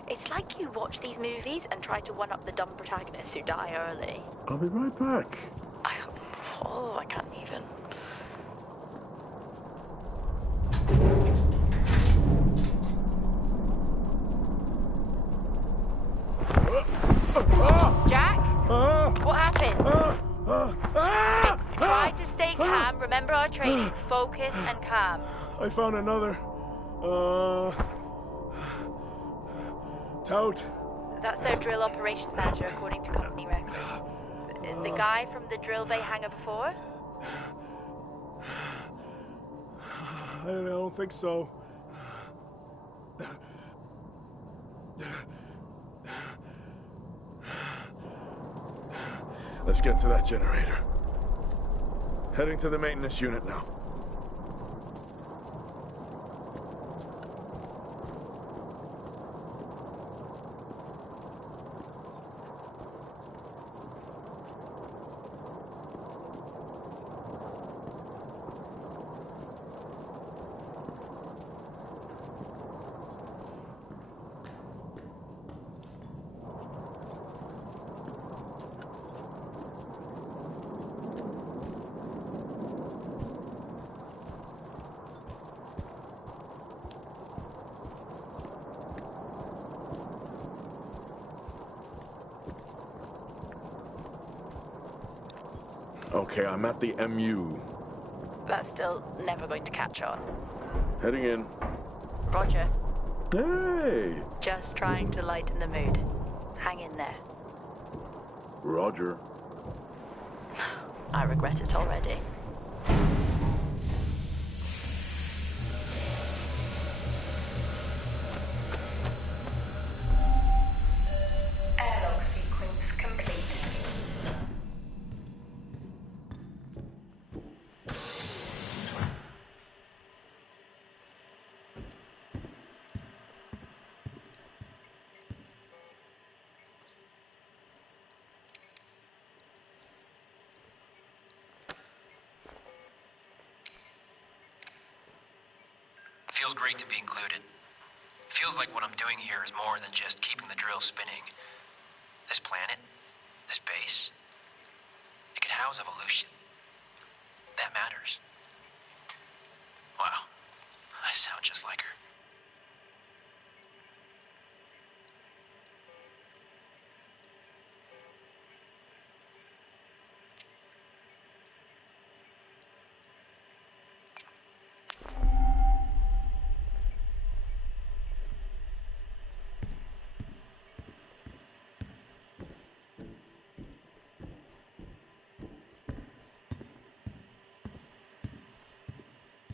It's like you watch these movies and try to one-up the dumb protagonists who die early. I'll be right back. I can't even. Jack? What happened? Try to stay calm. Remember our training. Focus and calm. I found another. Tout. That's their drill operations manager, according to company records. The guy from the drill bay hangar before? I don't think so. Let's get to that generator. Heading to the maintenance unit now. Okay, I'm at the MU. That's still never going to catch on. Heading in. Roger. Hey! Just trying to lighten the mood. Hang in there. Roger. I regret it already. Airlock sequence complete. Feels great to be included. Feels like what I'm doing here is more than just keeping the drill spinning. This planet, this base, it can house evolution. That matters. Wow, I sound just like her.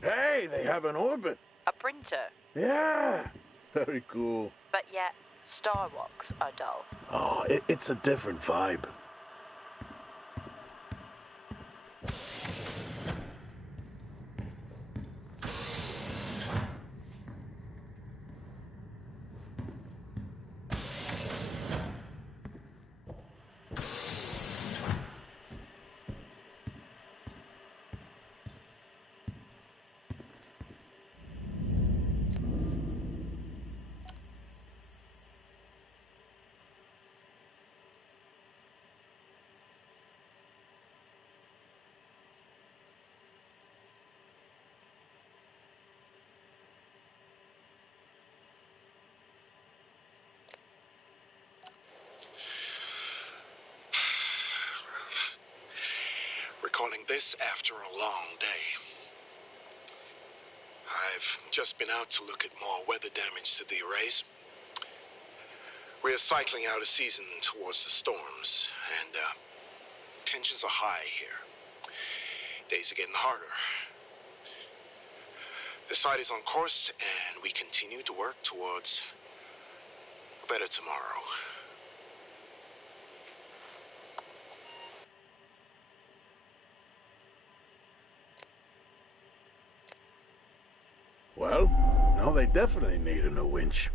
Hey, they have an orbit. A printer, Yeah. Very cool. but yet Star Walks are dull. Oh, it's a different vibe. Recording this after a long day. I've just been out to look at more weather damage to the arrays. We're cycling out a season towards the storms, and tensions are high here. Days are getting harder. The site is on course, and we continue to work towards a better tomorrow. Well, now they definitely need a new winch.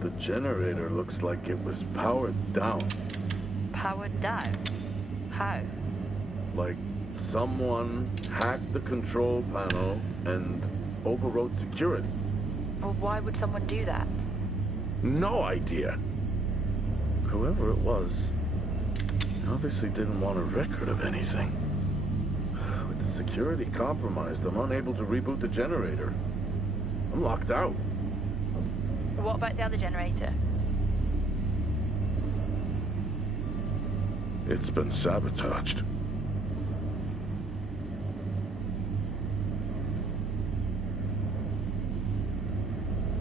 The generator looks like it was powered down. Powered down? How? Like someone hacked the control panel and overrode security. Well, why would someone do that? No idea. Whoever it was obviously didn't want a record of anything. With the security compromised, I'm unable to reboot the generator. I'm locked out. What about the other generator? It's been sabotaged.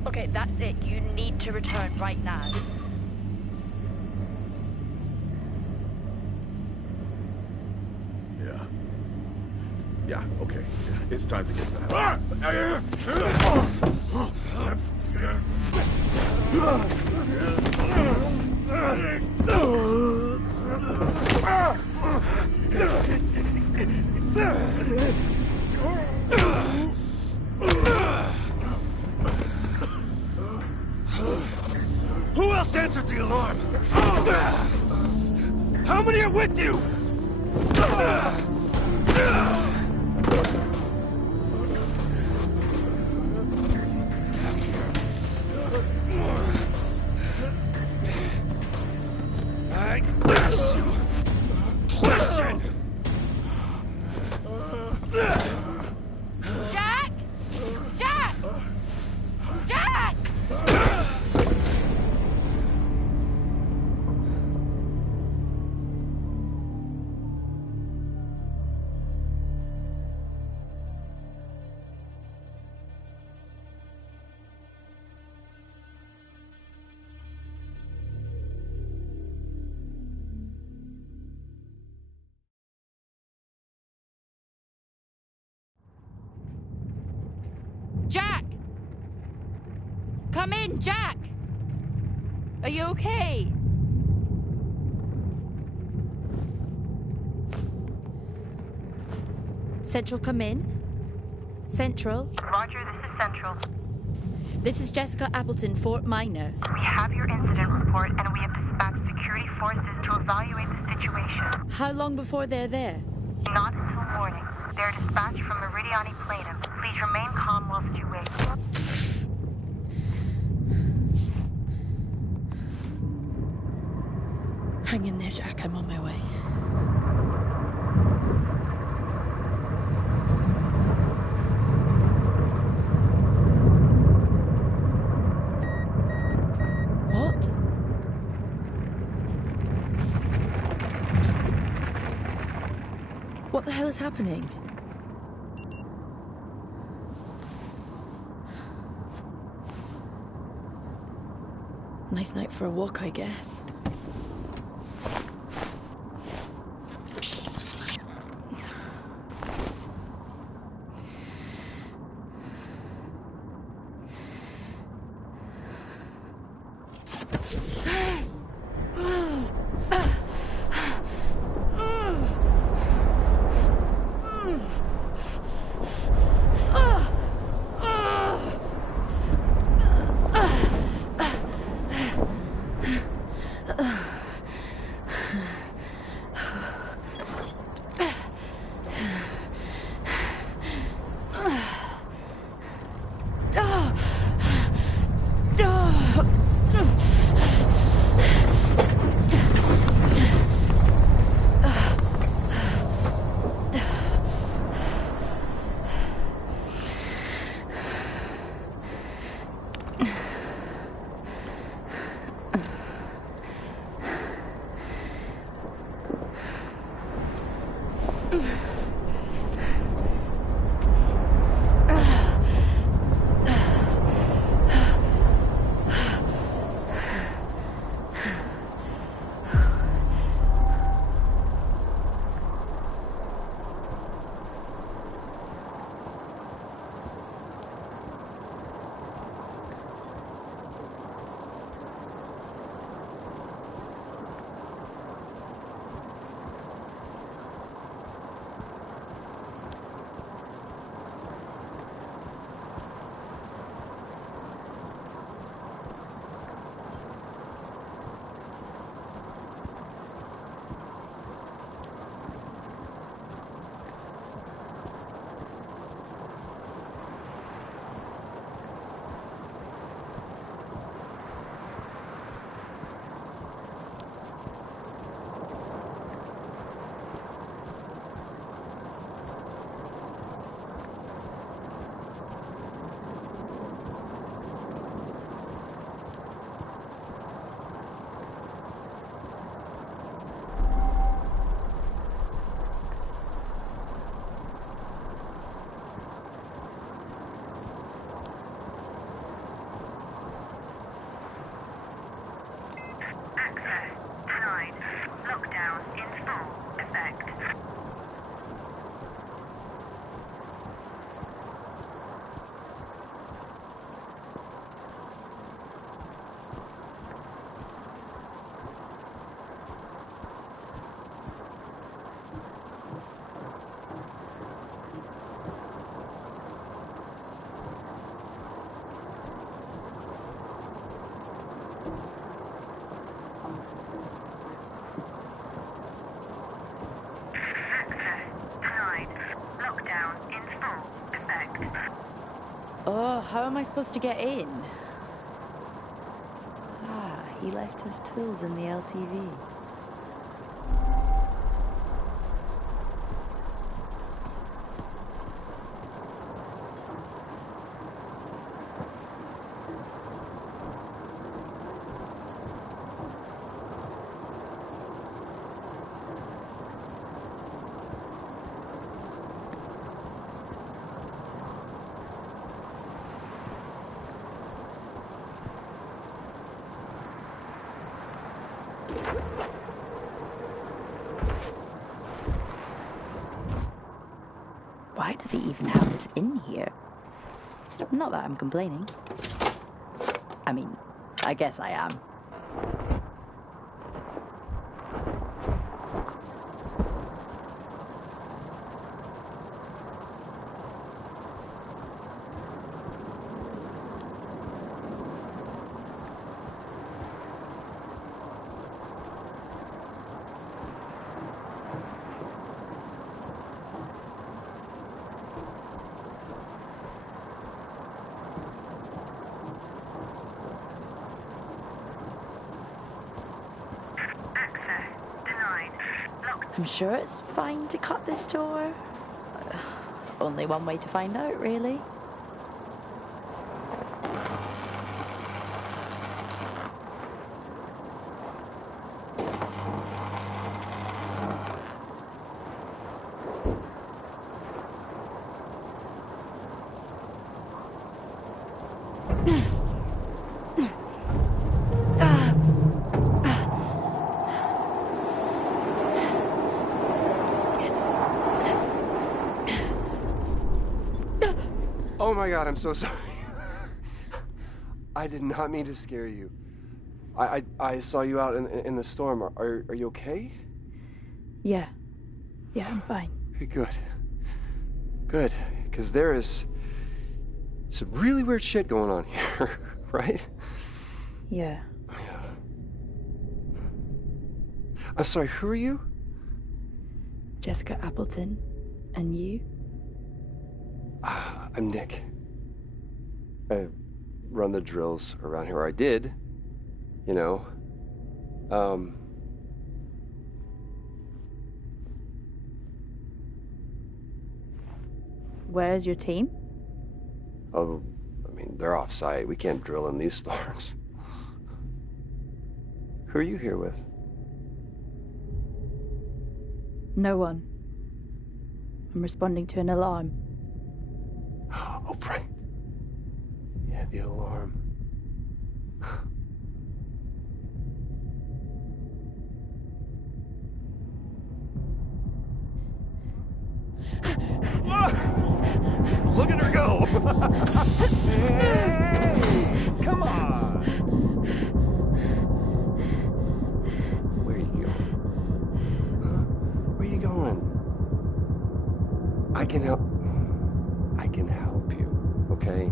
Okay, that's it. You need to return right now. Yeah, okay. It's time to get back. Who else answered the alarm? How many are with you? I asked you a question. Jack! Jack! Jack! Jack! Come in, Jack! Are you okay? Central, come in. Central. Roger, this is Central. This is Jessica Appleton, Fort Minor. We have your incident report and we have dispatched security forces to evaluate the situation. How long before they're there? Not until morning. They're dispatched from Meridiani Planum. Please remain calm whilst you wait. Hang in there, Jack. I'm on my way. What? What the hell is happening? Nice night for a walk, I guess. how am I supposed to get in? Ah, he left his tools in the LTV. Why does he even have this in here? Not that I'm complaining. I mean, I guess I am. I'm sure it's fine to cut this door. Only one way to find out, really. Oh my God, I'm so sorry. I did not mean to scare you. I saw you out in the storm. Are you okay? Yeah, I'm fine. Okay, good. Because there is some really weird shit going on here, right? Yeah. I'm sorry, who are you? Jessica Appleton. And you? I'm Nick. I run the drills around here, or I did, you know. Where's your team? Oh, I mean, they're off-site. We can't drill in these storms. Who are you here with? No one. I'm responding to an alarm. Oh, right. Yeah, the alarm. Look at her go! Hey, come on! Where are you going? Where are you going? I can help you, okay?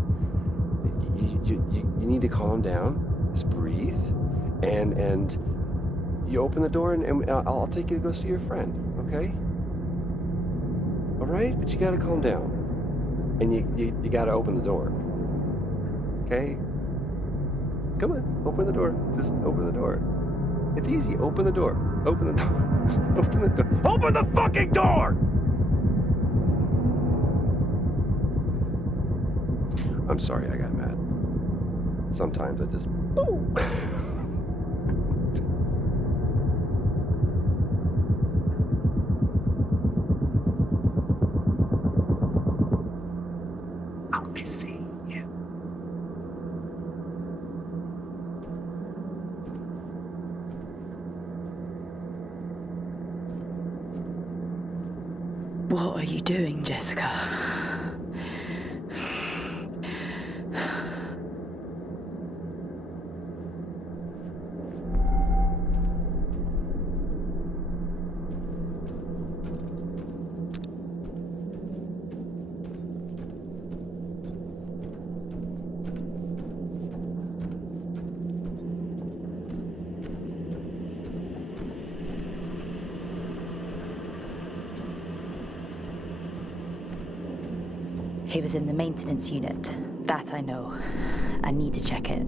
You need to calm down, just breathe, and you open the door and I'll take you to go see your friend, okay? All right? But you gotta calm down. And you gotta open the door. Okay? Come on, open the door. Just open the door. It's easy. Open the door. Open the door. Open the door. Open the fucking door! I'm sorry I got mad. Sometimes I just... Boom! I'll be seeing you. What are you doing, Jessica? He was in the maintenance unit. That I know. I need to check it.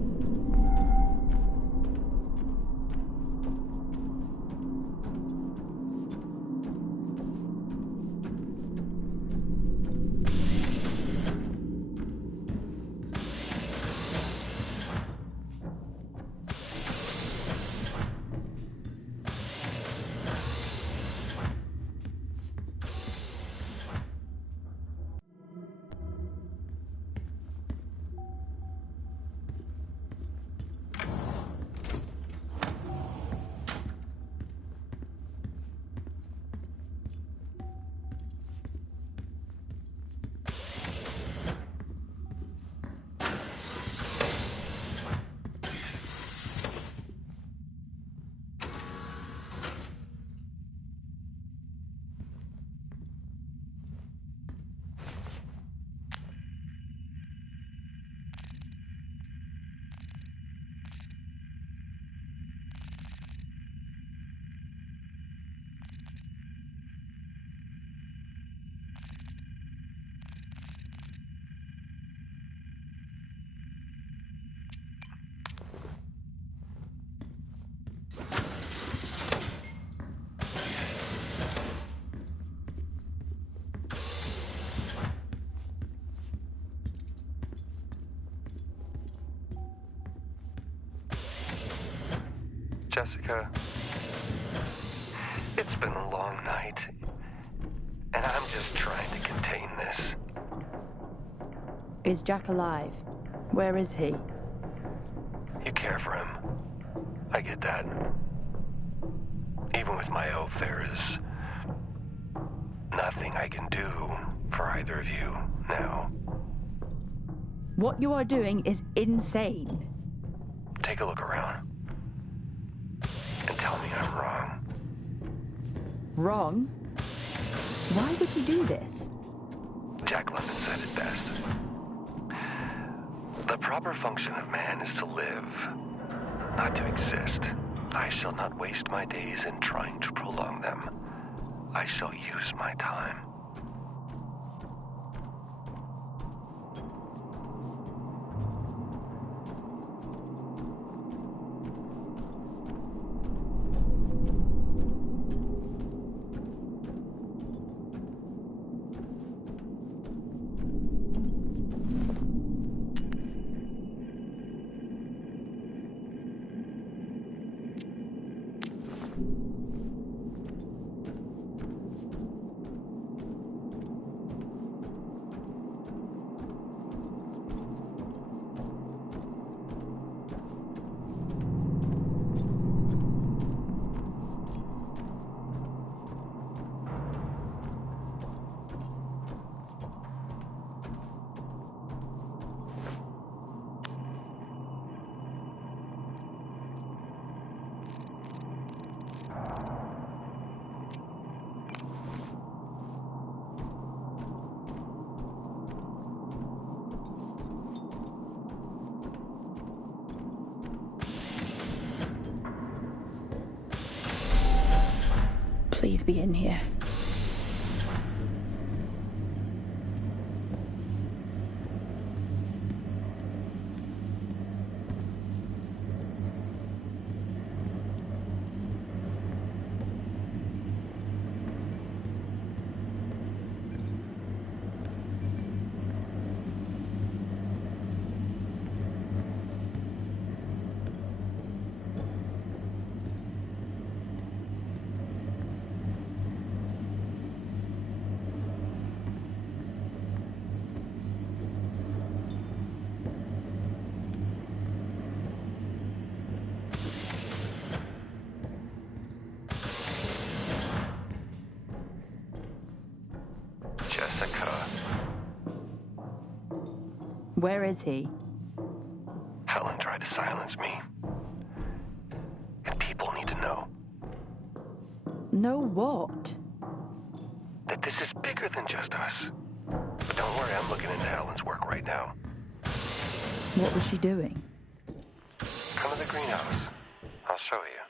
Jessica, it's been a long night, and I'm just trying to contain this. Is Jack alive? Where is he? You care for him. I get that. Even with my oath, there is nothing I can do for either of you now. What you are doing is insane. Take a look around. And tell me I'm wrong. Wrong? Why would you do this? Jack London said it best. The proper function of man is to live, not to exist. I shall not waste my days in trying to prolong them. I shall use my time. Please be in here. Where is he? Helen tried to silence me. And people need to know. Know what? That this is bigger than just us. But don't worry, I'm looking into Helen's work right now. What was she doing? Come to the greenhouse. I'll show you.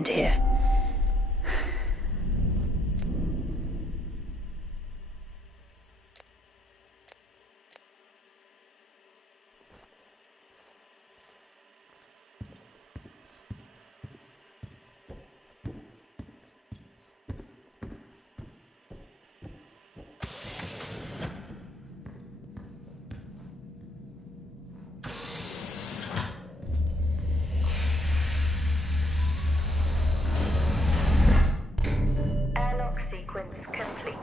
happened here. Airlock sequence complete.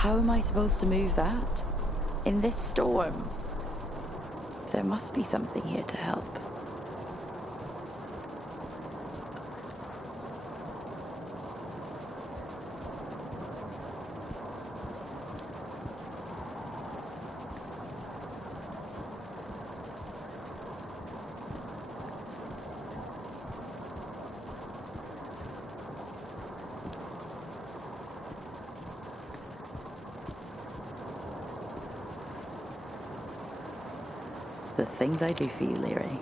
How am I supposed to move that? In this storm? There must be something here to help. The things I do for you, Leary.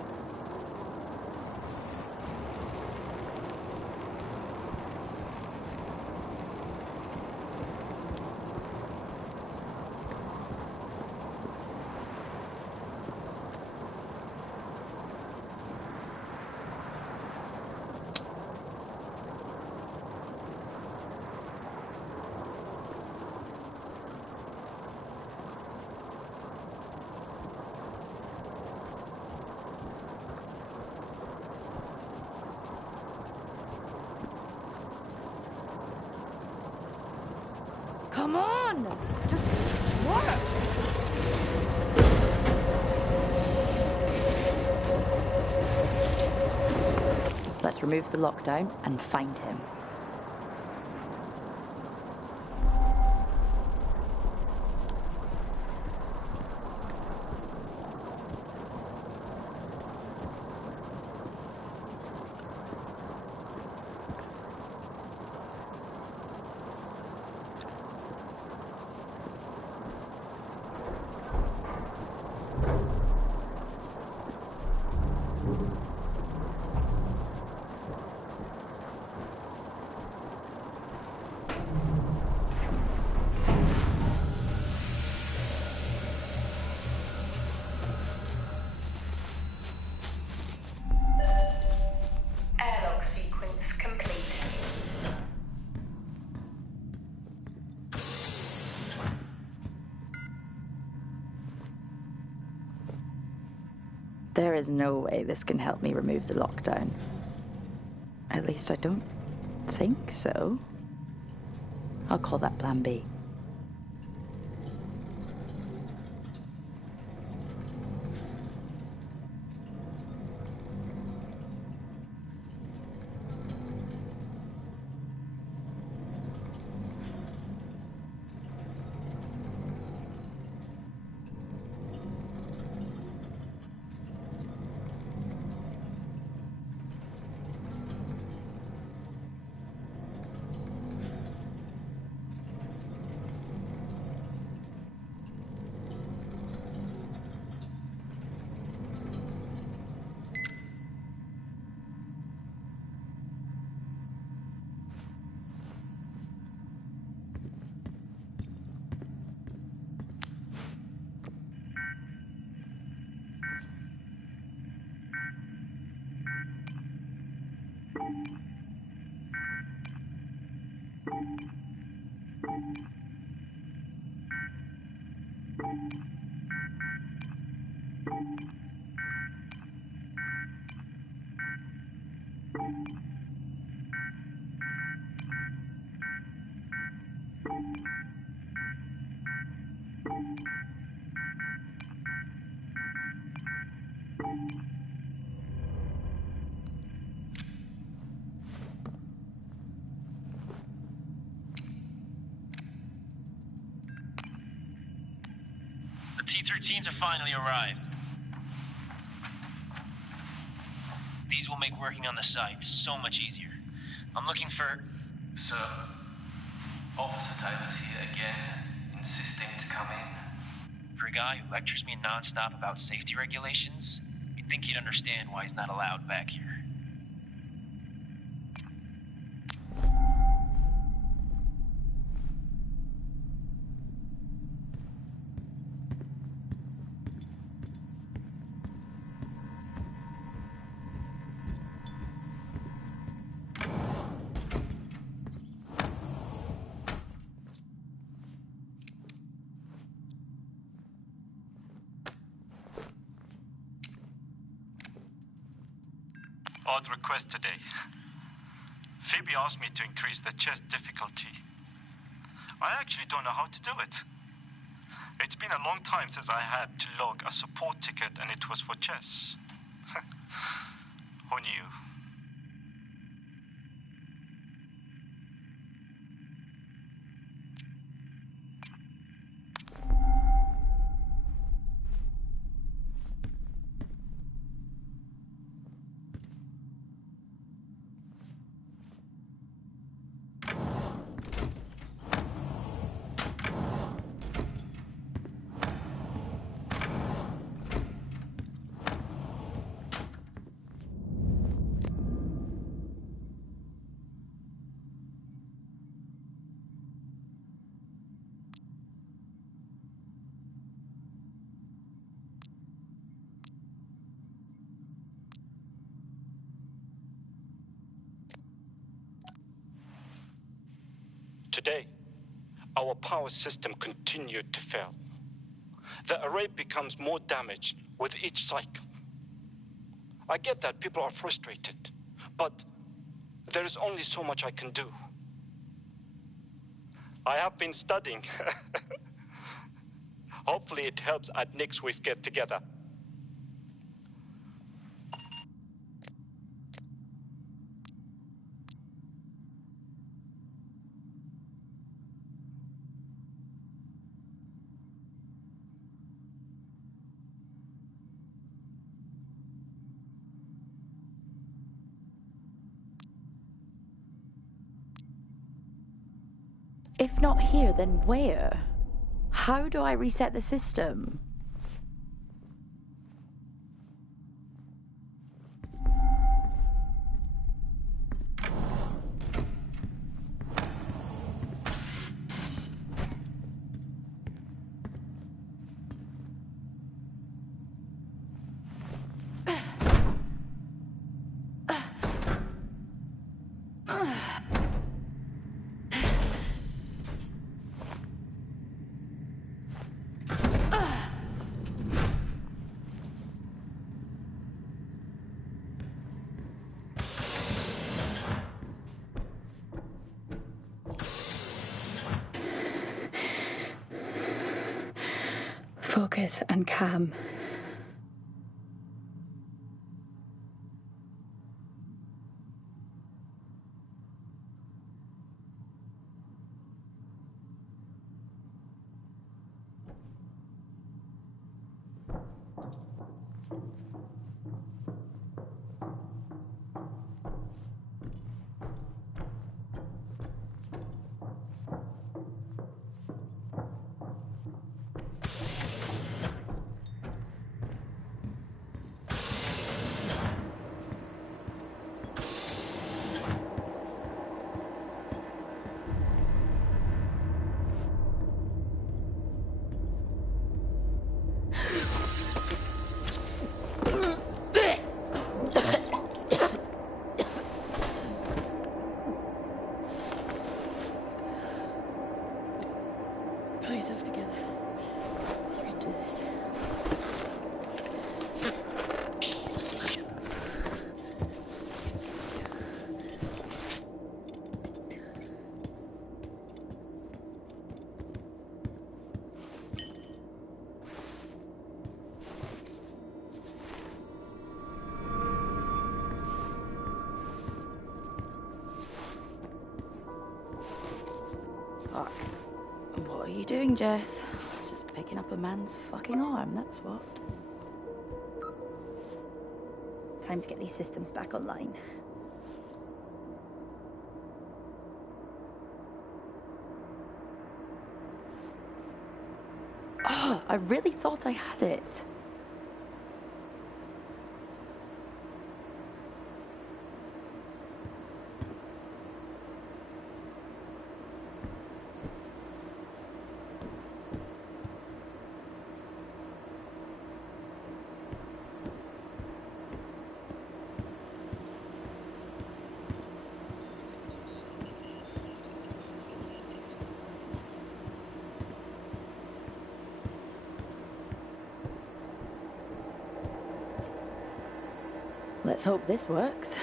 Come on! Just work! Let's remove the lockdown and find him. Airlock sequence complete. There is no way this can help me remove the lockdown. At least I don't think so. I'll call that Plan B. T-13s have finally arrived. These will make working on the site so much easier. I'm looking for... Sir, Officer Taylor's here again, insisting to come in. For a guy who lectures me non-stop about safety regulations, you'd think he'd understand why he's not allowed back here. Odd request today. Phoebe asked me to increase the chess difficulty. I actually don't know how to do it. It's been a long time since I had to log a support ticket and it was for chess. Who knew? Today, our power system continued to fail. The array becomes more damaged with each cycle. I get that people are frustrated, but there is only so much I can do. I have been studying. Hopefully it helps at next week's get together. If not here, then where? How do I reset the system? Focus and calm. Pull yourself together. You can do this. What are you doing, Jess? Just picking up a the man's fucking arm, that's what. Time to get these systems back online. Oh, I really thought I had it. Let's hope this works.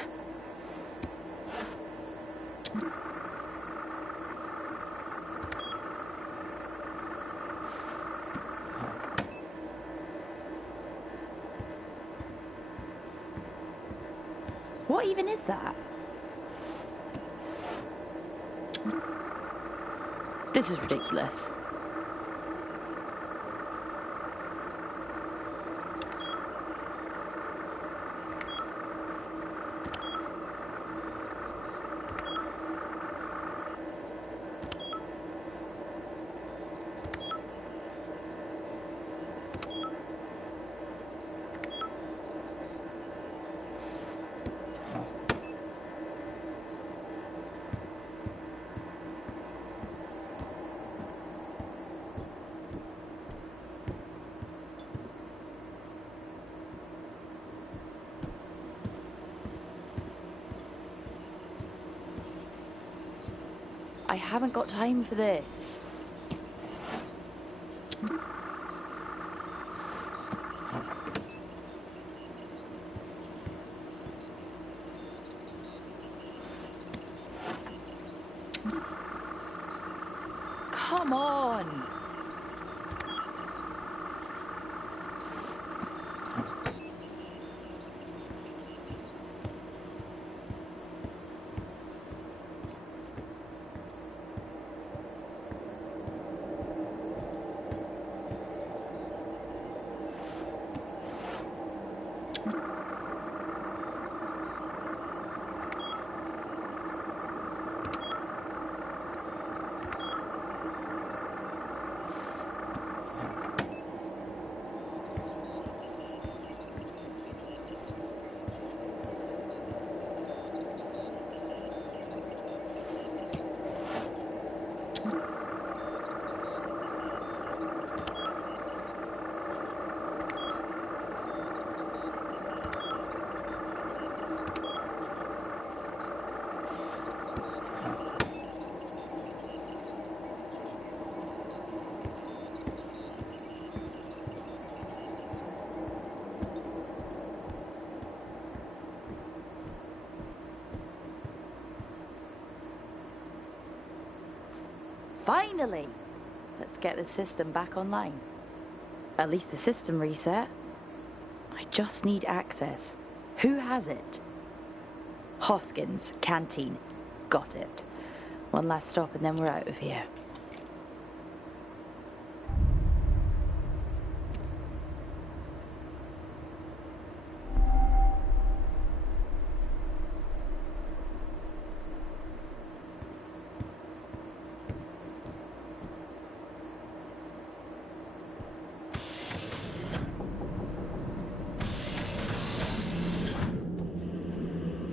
What even is that? This is ridiculous. I haven't got time for this. Come on! Finally! Let's get the system back online. At least the system reset. I just need access. Who has it? Hoskins, canteen. Got it. One last stop and then we're out of here.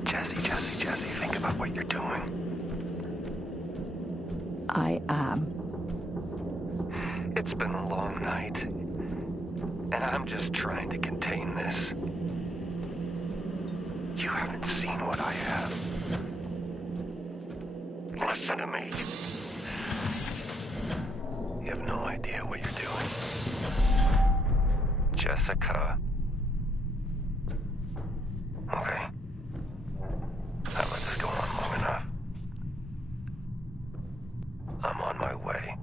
Jesse, think about what you're doing. I am. It's been a long night, and I'm just trying to contain this. You haven't seen what I have. Listen to me. You have no idea what you're doing. Jessica. Okay. I've let this go on long enough. I'm on my way.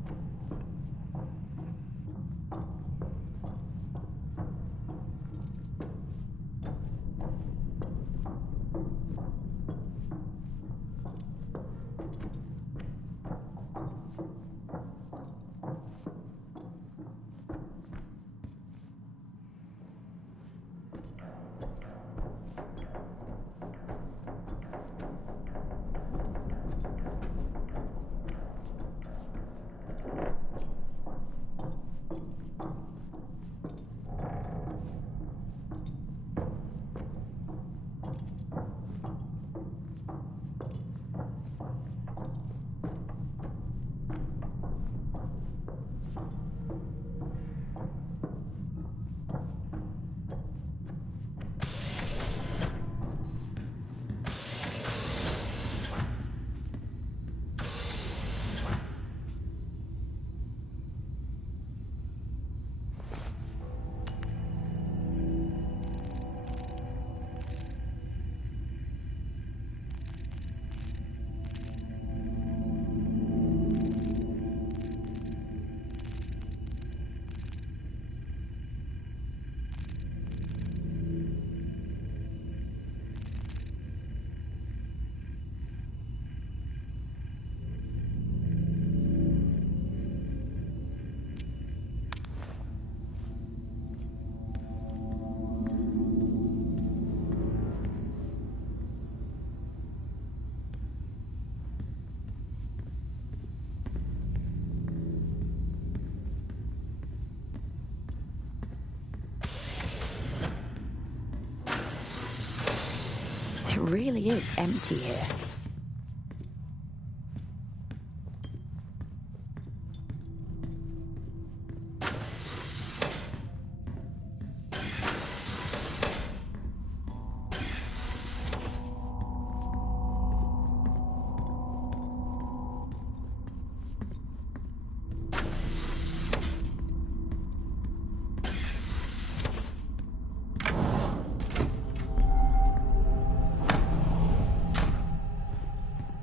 really is empty here.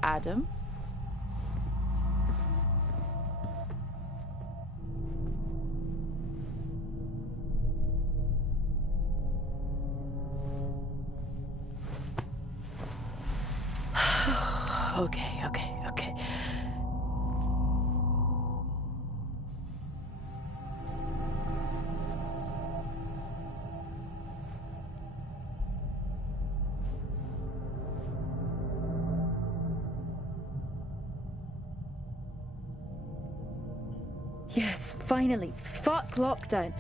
Adam? Okay. Yes, finally. Fuck lockdown.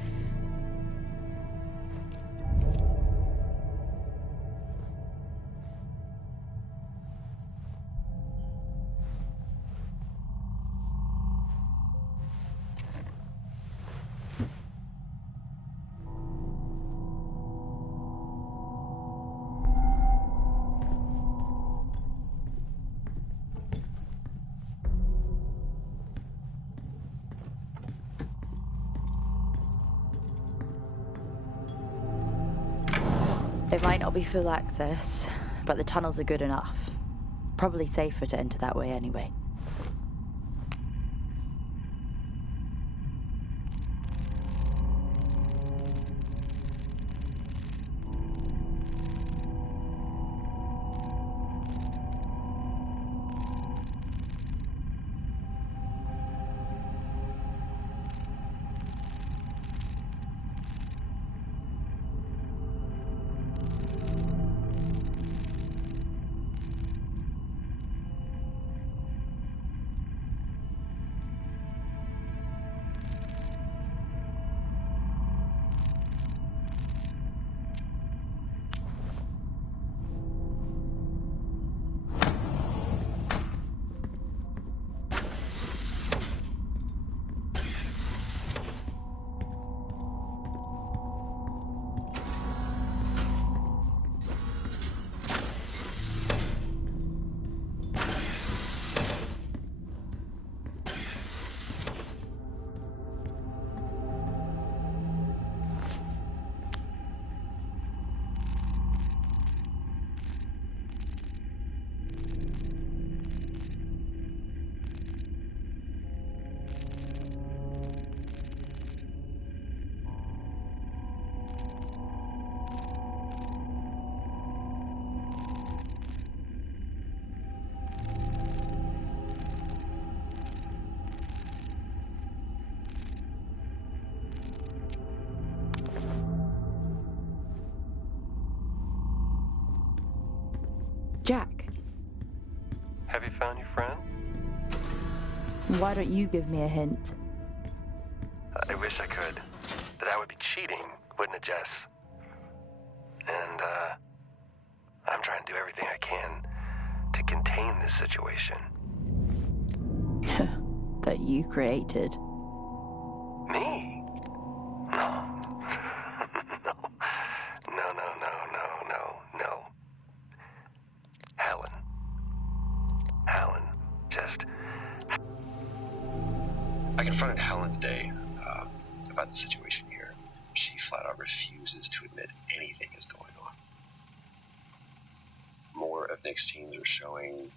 It might not be full access, but the tunnels are good enough. Probably safer to enter that way anyway. Jack. Have you found your friend? Why don't you give me a hint? I wish I could. But that would be cheating, wouldn't it, Jess? And, I'm trying to do everything I can to contain this situation. That you created. Me? No. No. Helen. Just... I confronted Helen today about the situation here. She flat out refuses to admit anything is going on. More of Nick's teams are showing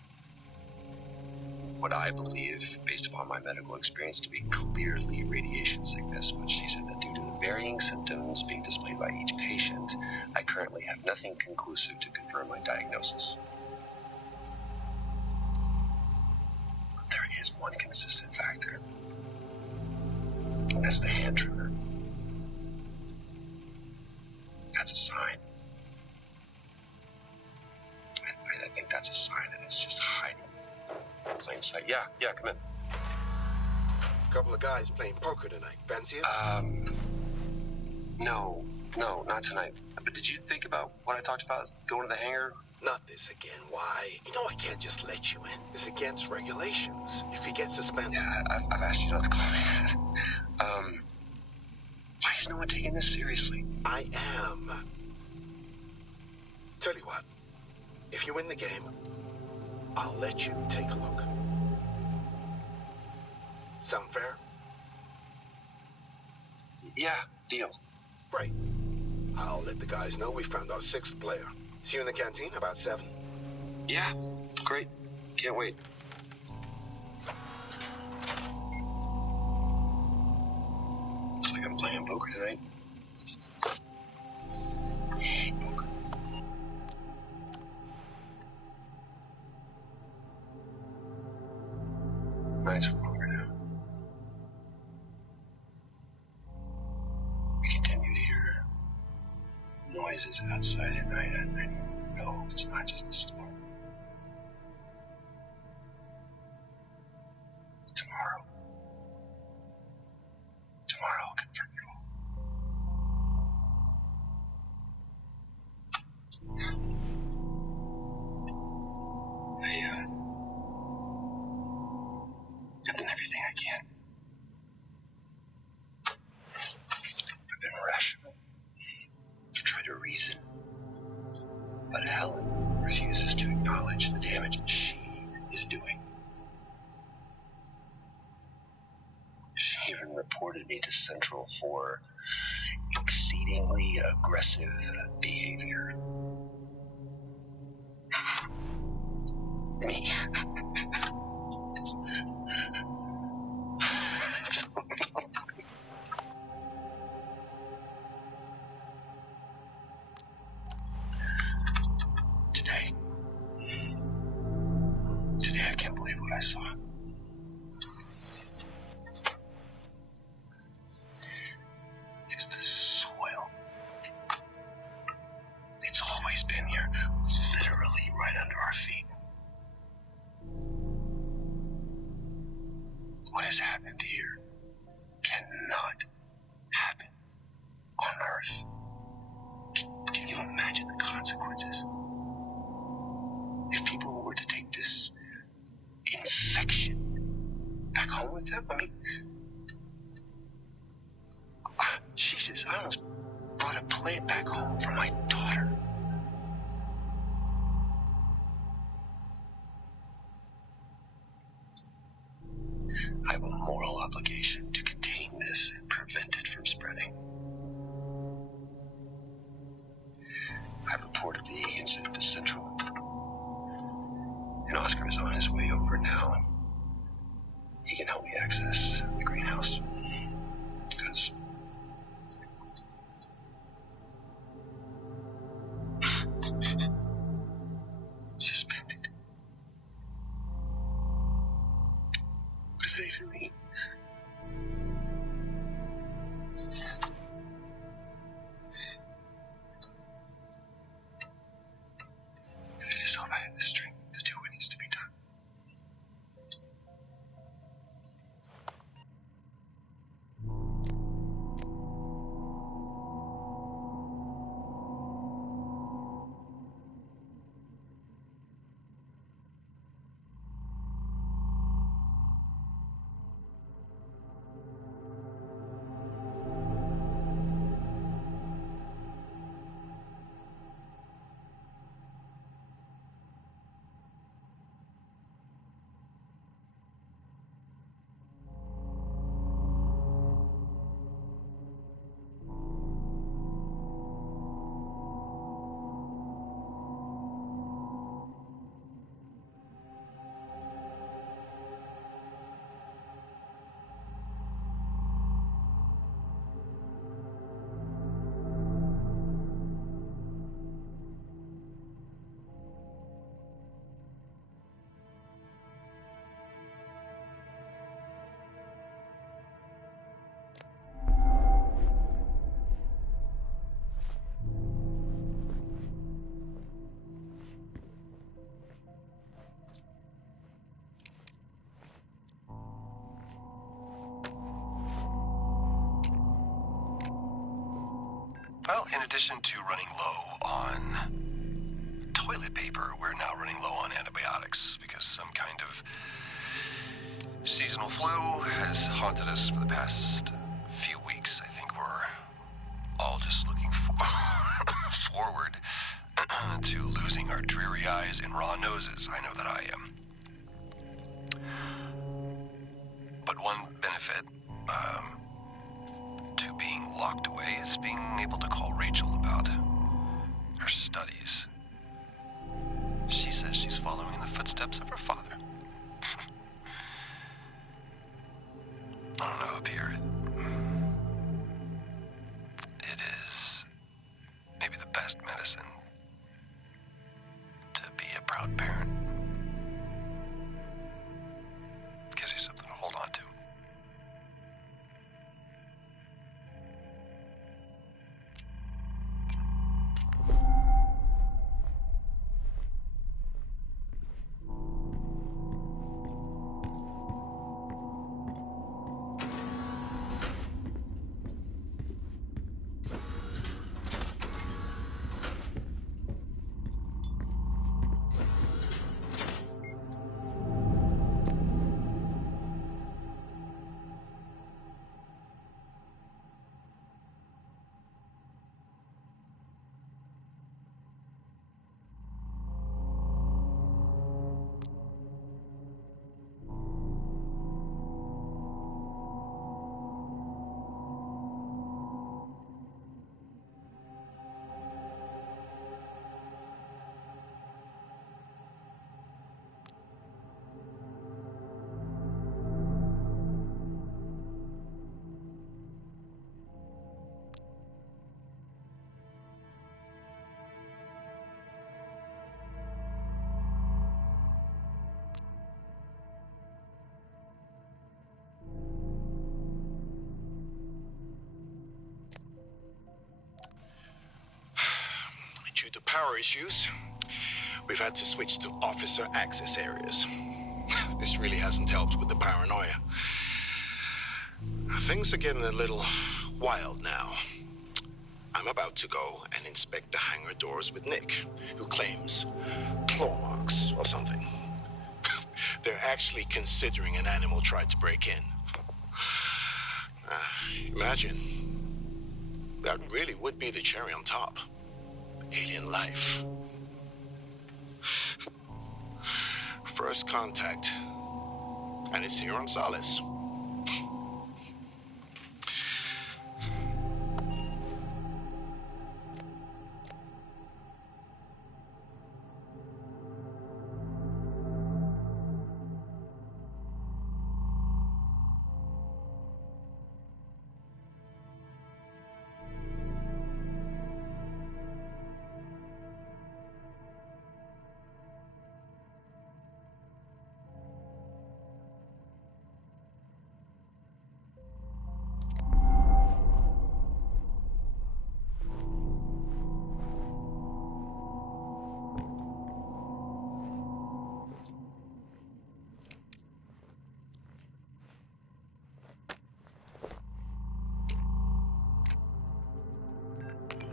what I believe, based upon my medical experience, to be clearly radiation sickness, but she said that due to the varying symptoms being displayed by each patient, I currently have nothing conclusive to confirm my diagnosis. But there is one consistent factor. And that's the hand trigger. That's a sign. I think that's a sign, and it's just hiding in plain sight. Yeah, come in. A couple of guys playing poker tonight. Fancy it? No, not tonight. But did you think about what I talked about? Going to the hangar? Not this again. Why? You know I can't just let you in. It's against regulations. You could get suspended. Yeah, I've asked you not to call me. Why is no one taking this seriously? I am. Tell you what. If you win the game, I'll let you take a look. Sound fair? Yeah, deal. Great. I'll let the guys know we found our 6th player. See you in the canteen about 7. Yeah, great. Can't wait. Looks like I'm playing poker tonight. Poker. Nights are over now. I continue to hear noises outside at night, and I know it's not just a storm. Tomorrow I'll confirm it all. I've done everything I can. I've been rational. I've tried to reason. But Helen refuses to acknowledge the damage that she is doing. She even reported me to Central for exceedingly aggressive behavior. Me. Today I can't believe what I saw. It's the soil. It's always been here, literally right under our feet. What has happened here cannot happen on Earth. Can you imagine the consequences? If people were to take this infection back home with them? I mean, Jesus, I almost brought a plague back home for my daughter. I have a moral obligation to contain this and prevent it from spreading. I've reported the incident to Central. And Oscar is on his way over now. He can help me access the greenhouse. Because suspended. What does that even mean? I just hope I have the strength to do what needs to be done. Well, in addition to running low on toilet paper, we're now running low on antibiotics because some kind of seasonal flu has haunted us for the past few weeks. I think we're all just looking forward to losing our dreary eyes and raw noses. I know that I am. But one benefit to being locked away is being able to call Rachel about her studies. She says she's following in the footsteps of her father. I don't know, up here, it is maybe the best medicine to be a proud parent. Gives you something to hold on to. Due to power issues, we've had to switch to officer access areas. This really hasn't helped with the paranoia. Things are getting a little wild now. I'm about to go and inspect the hangar doors with Nick, who claims claw marks or something. They're actually considering an animal tried to break in. Imagine. That really would be the cherry on top. Alien life. First contact. And it's here on Solis.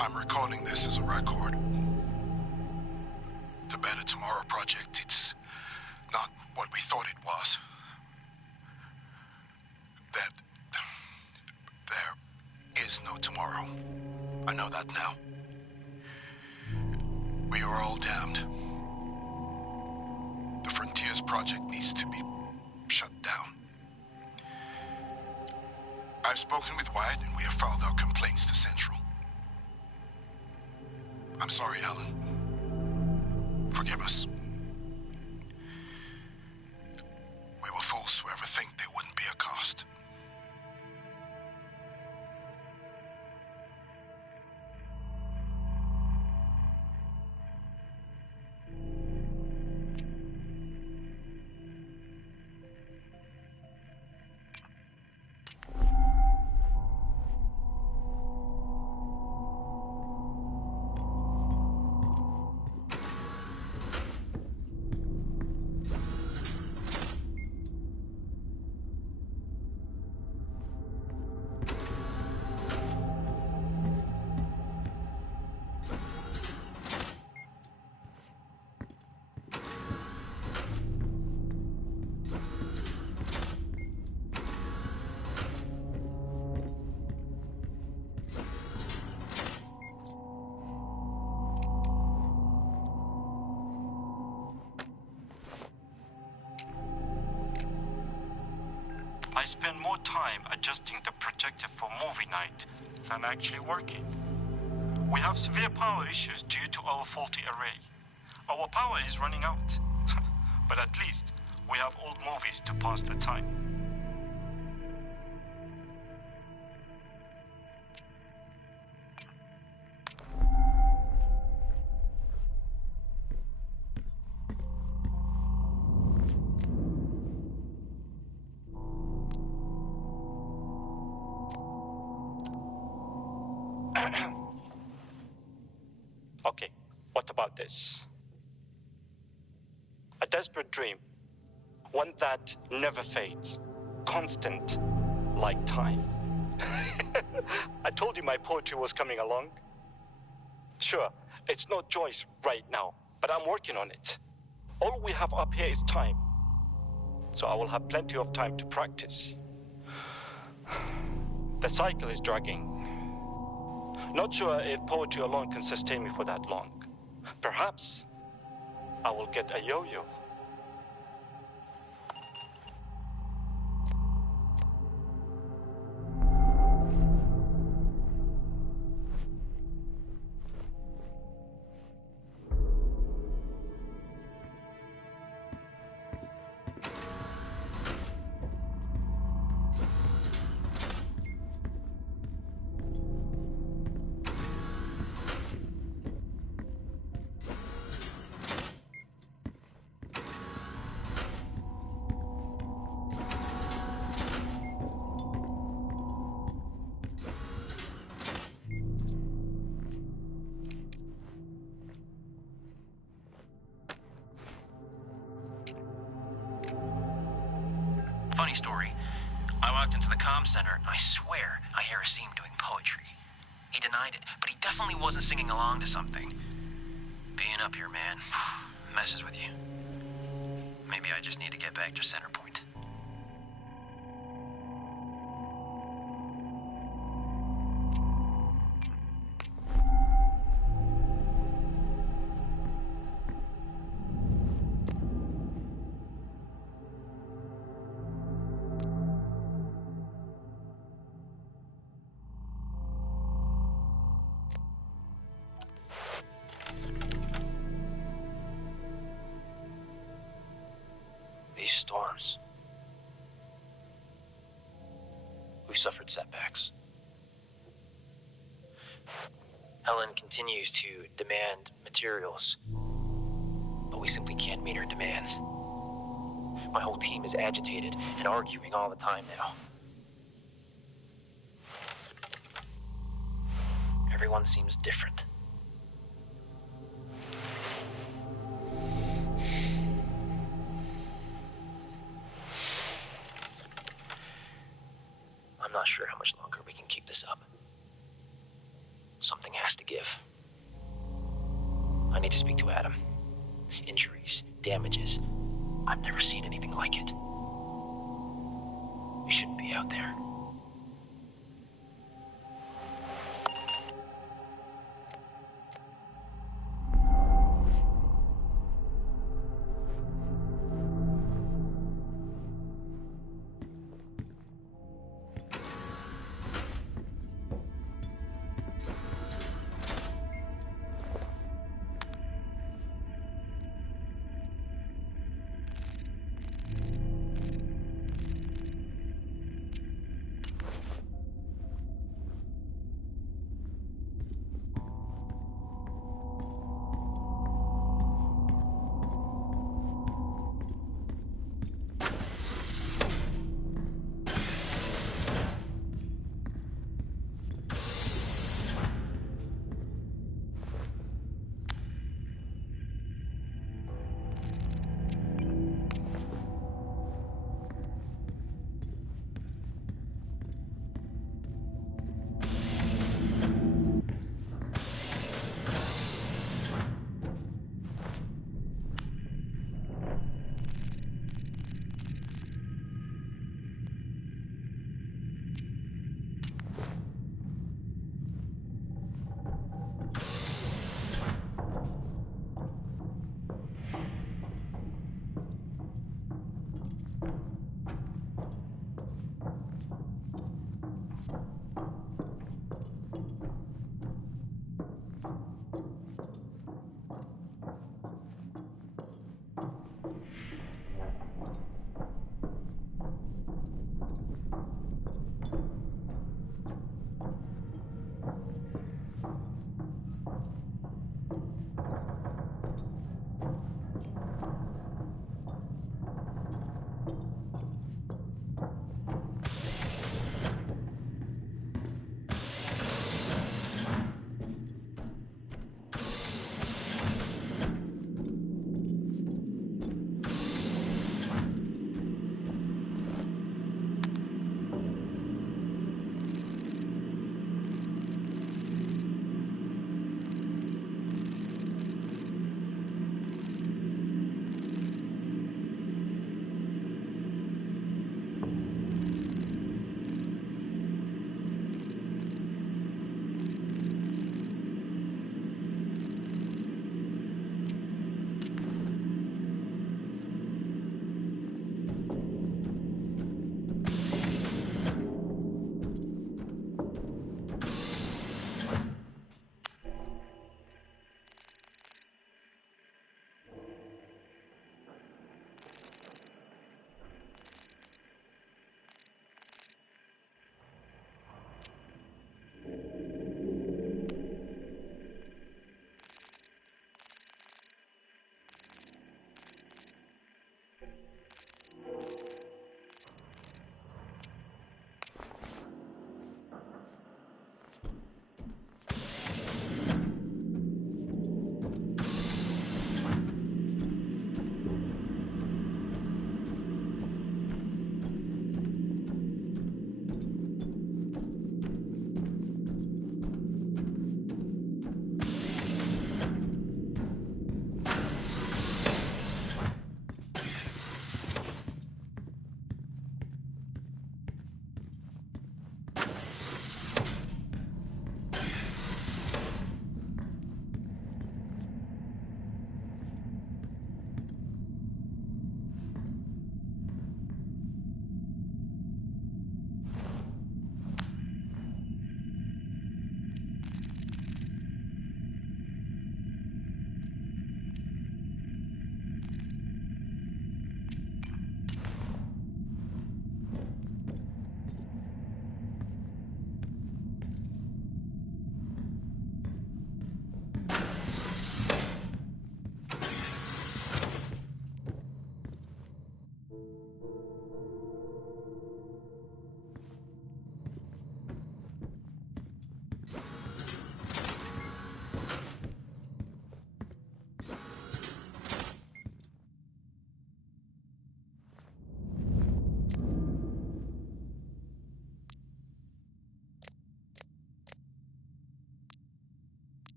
I'm recording this as a record. The Better Tomorrow project, it's not what we thought it was. There is no tomorrow. I know that now. We are all damned. The Frontiers project needs to be shut down. I've spoken with Wyatt and we have filed our complaints to Central. I'm sorry, Alan. Forgive us. We were fools to ever think there wouldn't be a cost. I spend more time adjusting the projector for movie night than actually working. We have severe power issues due to our faulty array. Our power is running out. But at least we have old movies to pass the time. Okay, what about this? A desperate dream. One that never fades. Constant, like time. I told you my poetry was coming along. Sure, it's not Joyce right now, but I'm working on it. All we have up here is time. So I will have plenty of time to practice. The cycle is dragging. Not sure if poetry alone can sustain me for that long. Perhaps I will get a yo-yo. Funny story. I walked into the comm center, and I swear I hear Asim doing poetry. He denied it, but he definitely wasn't singing along to something. Being up here, man, messes with you. Maybe I just need to get back to center point. These storms. We've suffered setbacks. Helen continues to demand materials, but we simply can't meet her demands. My whole team is agitated and arguing all the time now. Everyone seems different. I'm not sure how much longer we can keep this up. Something has to give. I need to speak to Adam. Injuries, damages. I've never seen anything like it. We shouldn't be out there.